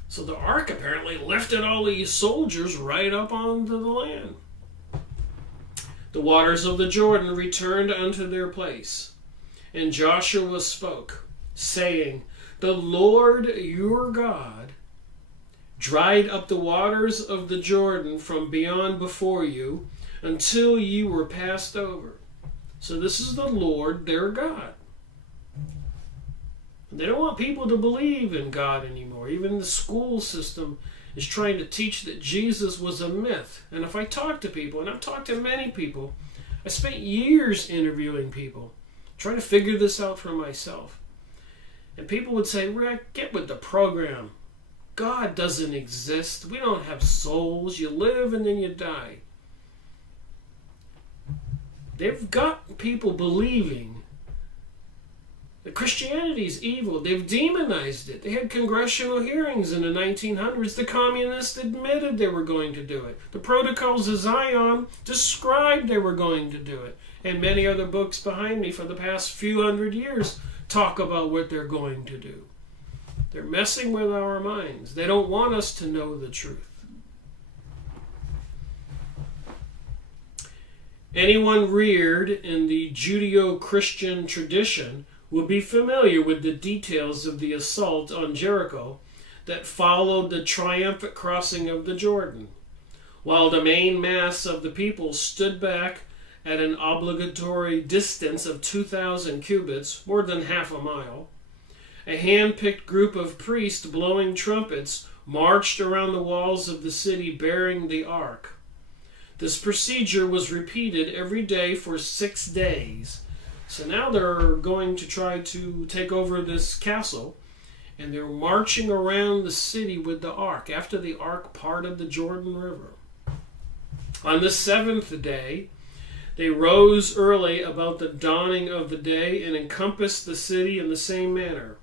So the ark apparently lifted all these soldiers right up onto the land. The waters of the Jordan returned unto their place. And Joshua spoke, saying, The Lord your God dried up the waters of the Jordan from beyond before you until ye were passed over. So this is the Lord their God. And they don't want people to believe in God anymore. Even the school system is trying to teach that Jesus was a myth. And if I talk to people, and I've talked to many people, I spent years interviewing people, trying to figure this out for myself. And people would say, Rick, get with the program. God doesn't exist. We don't have souls. You live and then you die. They've got people believing that Christianity is evil. They've demonized it. They had congressional hearings in the 1900s. The communists admitted they were going to do it. The Protocols of Zion described they were going to do it. And many other books behind me for the past few hundred years talk about what they're going to do. They're messing with our minds. They don't want us to know the truth. Anyone reared in the Judeo-Christian tradition will be familiar with the details of the assault on Jericho that followed the triumphant crossing of the Jordan. While the main mass of the people stood back at an obligatory distance of 2,000 cubits, more than half a mile, a hand-picked group of priests blowing trumpets marched around the walls of the city bearing the ark. This procedure was repeated every day for 6 days. So now they're going to try to take over this castle, and they're marching around the city with the ark, after the ark parted the Jordan River. On the 7th day, they rose early about the dawning of the day and encompassed the city in the same manner.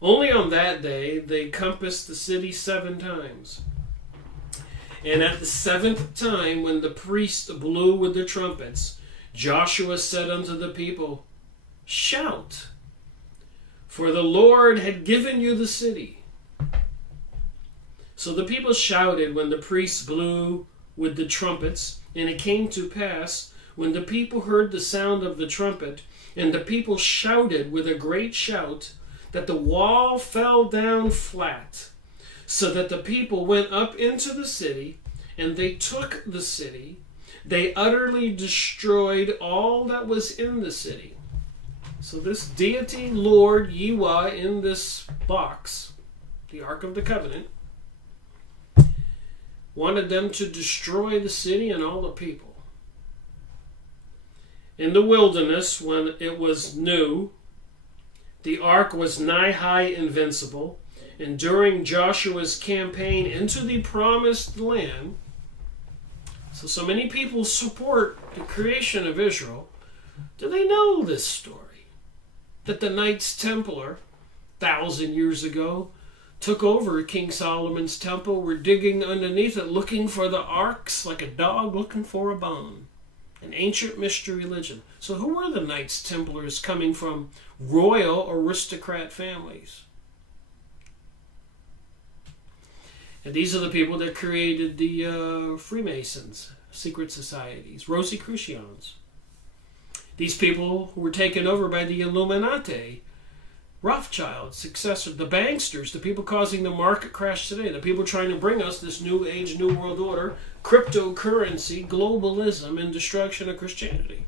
Only on that day they compassed the city 7 times. And at the 7th time, when the priests blew with the trumpets, Joshua said unto the people, Shout, for the Lord had given you the city. So the people shouted when the priests blew with the trumpets, and it came to pass, when the people heard the sound of the trumpet, and the people shouted with a great shout, that the wall fell down flat, so that the people went up into the city, and they took the city. They utterly destroyed all that was in the city. So this deity, Lord, Yahweh, in this box, the Ark of the Covenant, wanted them to destroy the city and all the people. In the wilderness, when it was new, the ark was nigh invincible, and during Joshua's campaign into the promised land, so many people support the creation of Israel. Do they know this story? That the Knights Templar, 1,000 years ago, took over King Solomon's temple, were digging underneath it, looking for the arks like a dog looking for a bone. An ancient mystery religion. So who were the Knights Templars, coming from royal aristocrat families? And these are the people that created the Freemasons, secret societies, Rosicrucians. These people who were taken over by the Illuminati, Rothschild, successor, the banksters, the people causing the market crash today, the people trying to bring us this new age, new world order, cryptocurrency, globalism, and destruction of Christianity.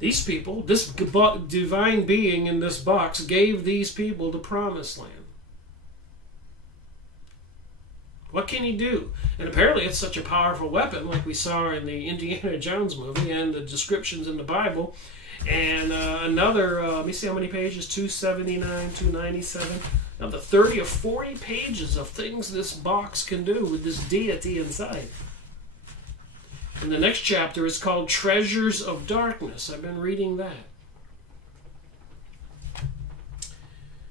These people, this divine being in this box, gave these people the promised land. What can he do? And apparently it's such a powerful weapon, like we saw in the Indiana Jones movie and the descriptions in the Bible. And another, let me see how many pages, 279, 297. Another 30 or 40 pages of things this box can do with this deity inside. And the next chapter is called Treasures of Darkness. I've been reading that.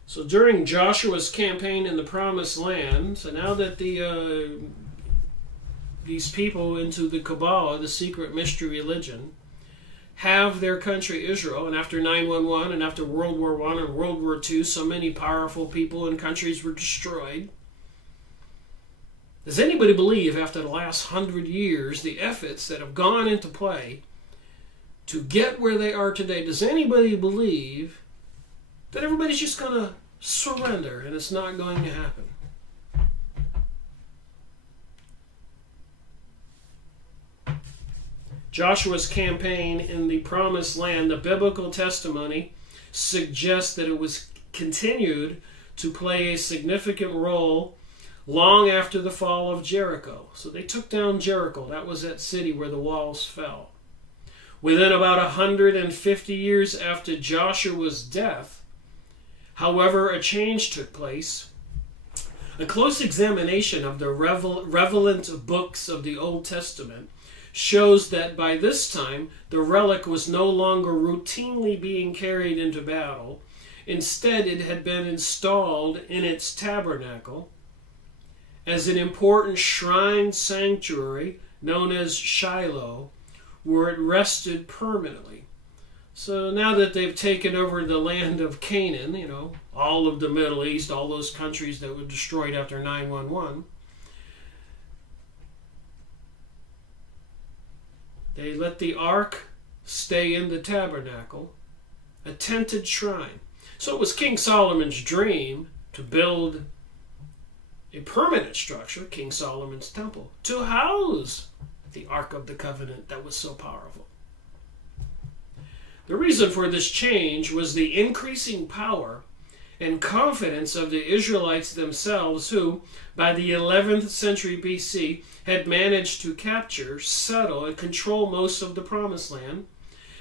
So during Joshua's campaign in the Promised Land, so now that these people into the Kabbalah, the secret mystery religion, have their country Israel, and after 9/11 and after World War I and World War II, so many powerful people and countries were destroyed. Does anybody believe, after the last 100 years, the efforts that have gone into play to get where they are today, does anybody believe that everybody's just going to surrender and it's not going to happen? Joshua's campaign in the Promised Land, the biblical testimony suggests that it was continued to play a significant role long after the fall of Jericho. So they took down Jericho. That was that city where the walls fell. Within about 150 years after Joshua's death, however, a change took place. A close examination of the relevant books of the Old Testament shows that by this time, the relic was no longer routinely being carried into battle. Instead, it had been installed in its tabernacle as an important shrine sanctuary known as Shiloh, where it rested permanently. So now that they've taken over the land of Canaan, you know, all of the Middle East, all those countries that were destroyed after 9/11, they let the ark stay in the tabernacle, a tented shrine. So it was King Solomon's dream to build a permanent structure, King Solomon's temple, to house the Ark of the Covenant that was so powerful. The reason for this change was the increasing power and confidence of the Israelites themselves, who, by the 11th century BC, had managed to capture, settle, and control most of the Promised Land,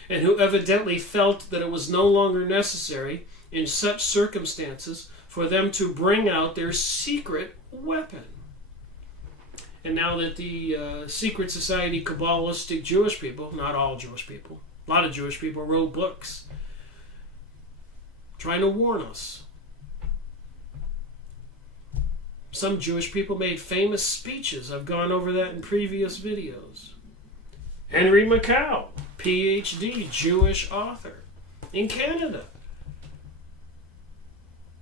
and who evidently felt that it was no longer necessary in such circumstances for them to bring out their secret weapon. And now that the secret society, Kabbalistic Jewish people, not all Jewish people, a lot of Jewish people wrote books trying to warn us. Some Jewish people made famous speeches. I've gone over that in previous videos. Henry Macau, PhD, Jewish author, in Canada.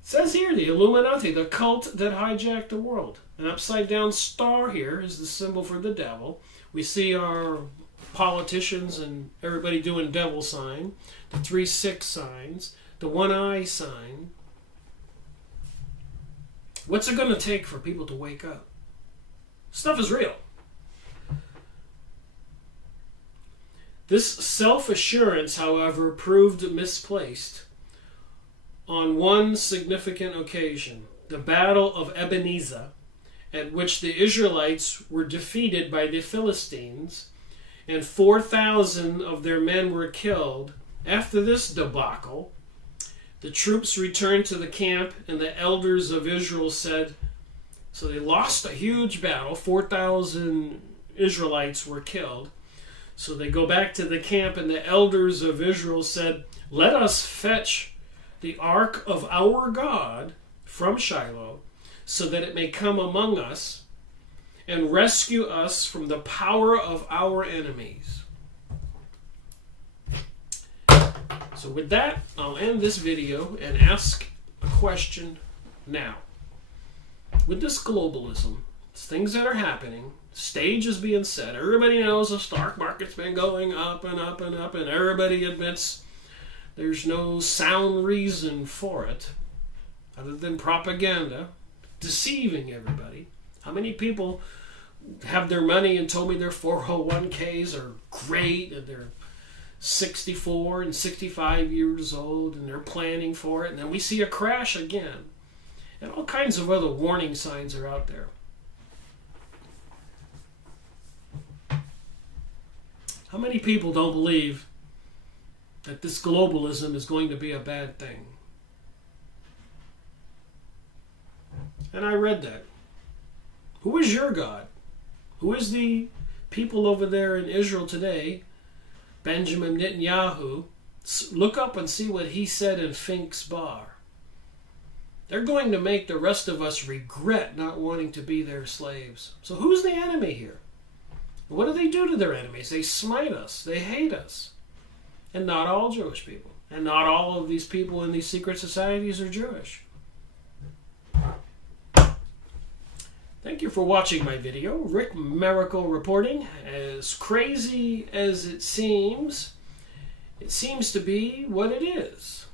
It says here, the Illuminati, the cult that hijacked the world. An upside-down star here is the symbol for the devil. We see our politicians and everybody doing devil sign, the 3-6 signs, the 1-eye sign. What's it going to take for people to wake up? Stuff is real. This self-assurance, however, proved misplaced on one significant occasion, the Battle of Ebenezer, at which the Israelites were defeated by the Philistines, and 4,000 of their men were killed. After this debacle, the troops returned to the camp, and the elders of Israel said, so they lost a huge battle, 4,000 Israelites were killed. So they go back to the camp, and the elders of Israel said, let us fetch the ark of our God from Shiloh, so that it may come among us and rescue us from the power of our enemies. So with that, I'll end this video and ask a question now. With this globalism, things that are happening, stage is being set, everybody knows the stock market's been going up and up and up, and everybody admits there's no sound reason for it other than propaganda, deceiving everybody. How many people have their money and told me their 401ks are great and they're 64 and 65 years old and they're planning for it, and then we see a crash again. And all kinds of other warning signs are out there. How many people don't believe that this globalism is going to be a bad thing? And I read that. Who is your God? Who is the people over there in Israel today? Benjamin Netanyahu. Look up and see what he said in Fink's Bar. They're going to make the rest of us regret not wanting to be their slaves. So who's the enemy here? What do they do to their enemies? They smite us. They hate us. And not all Jewish people. And not all of these people in these secret societies are Jewish. Thank you for watching my video. Rick Miracle reporting. As crazy as it seems to be what it is.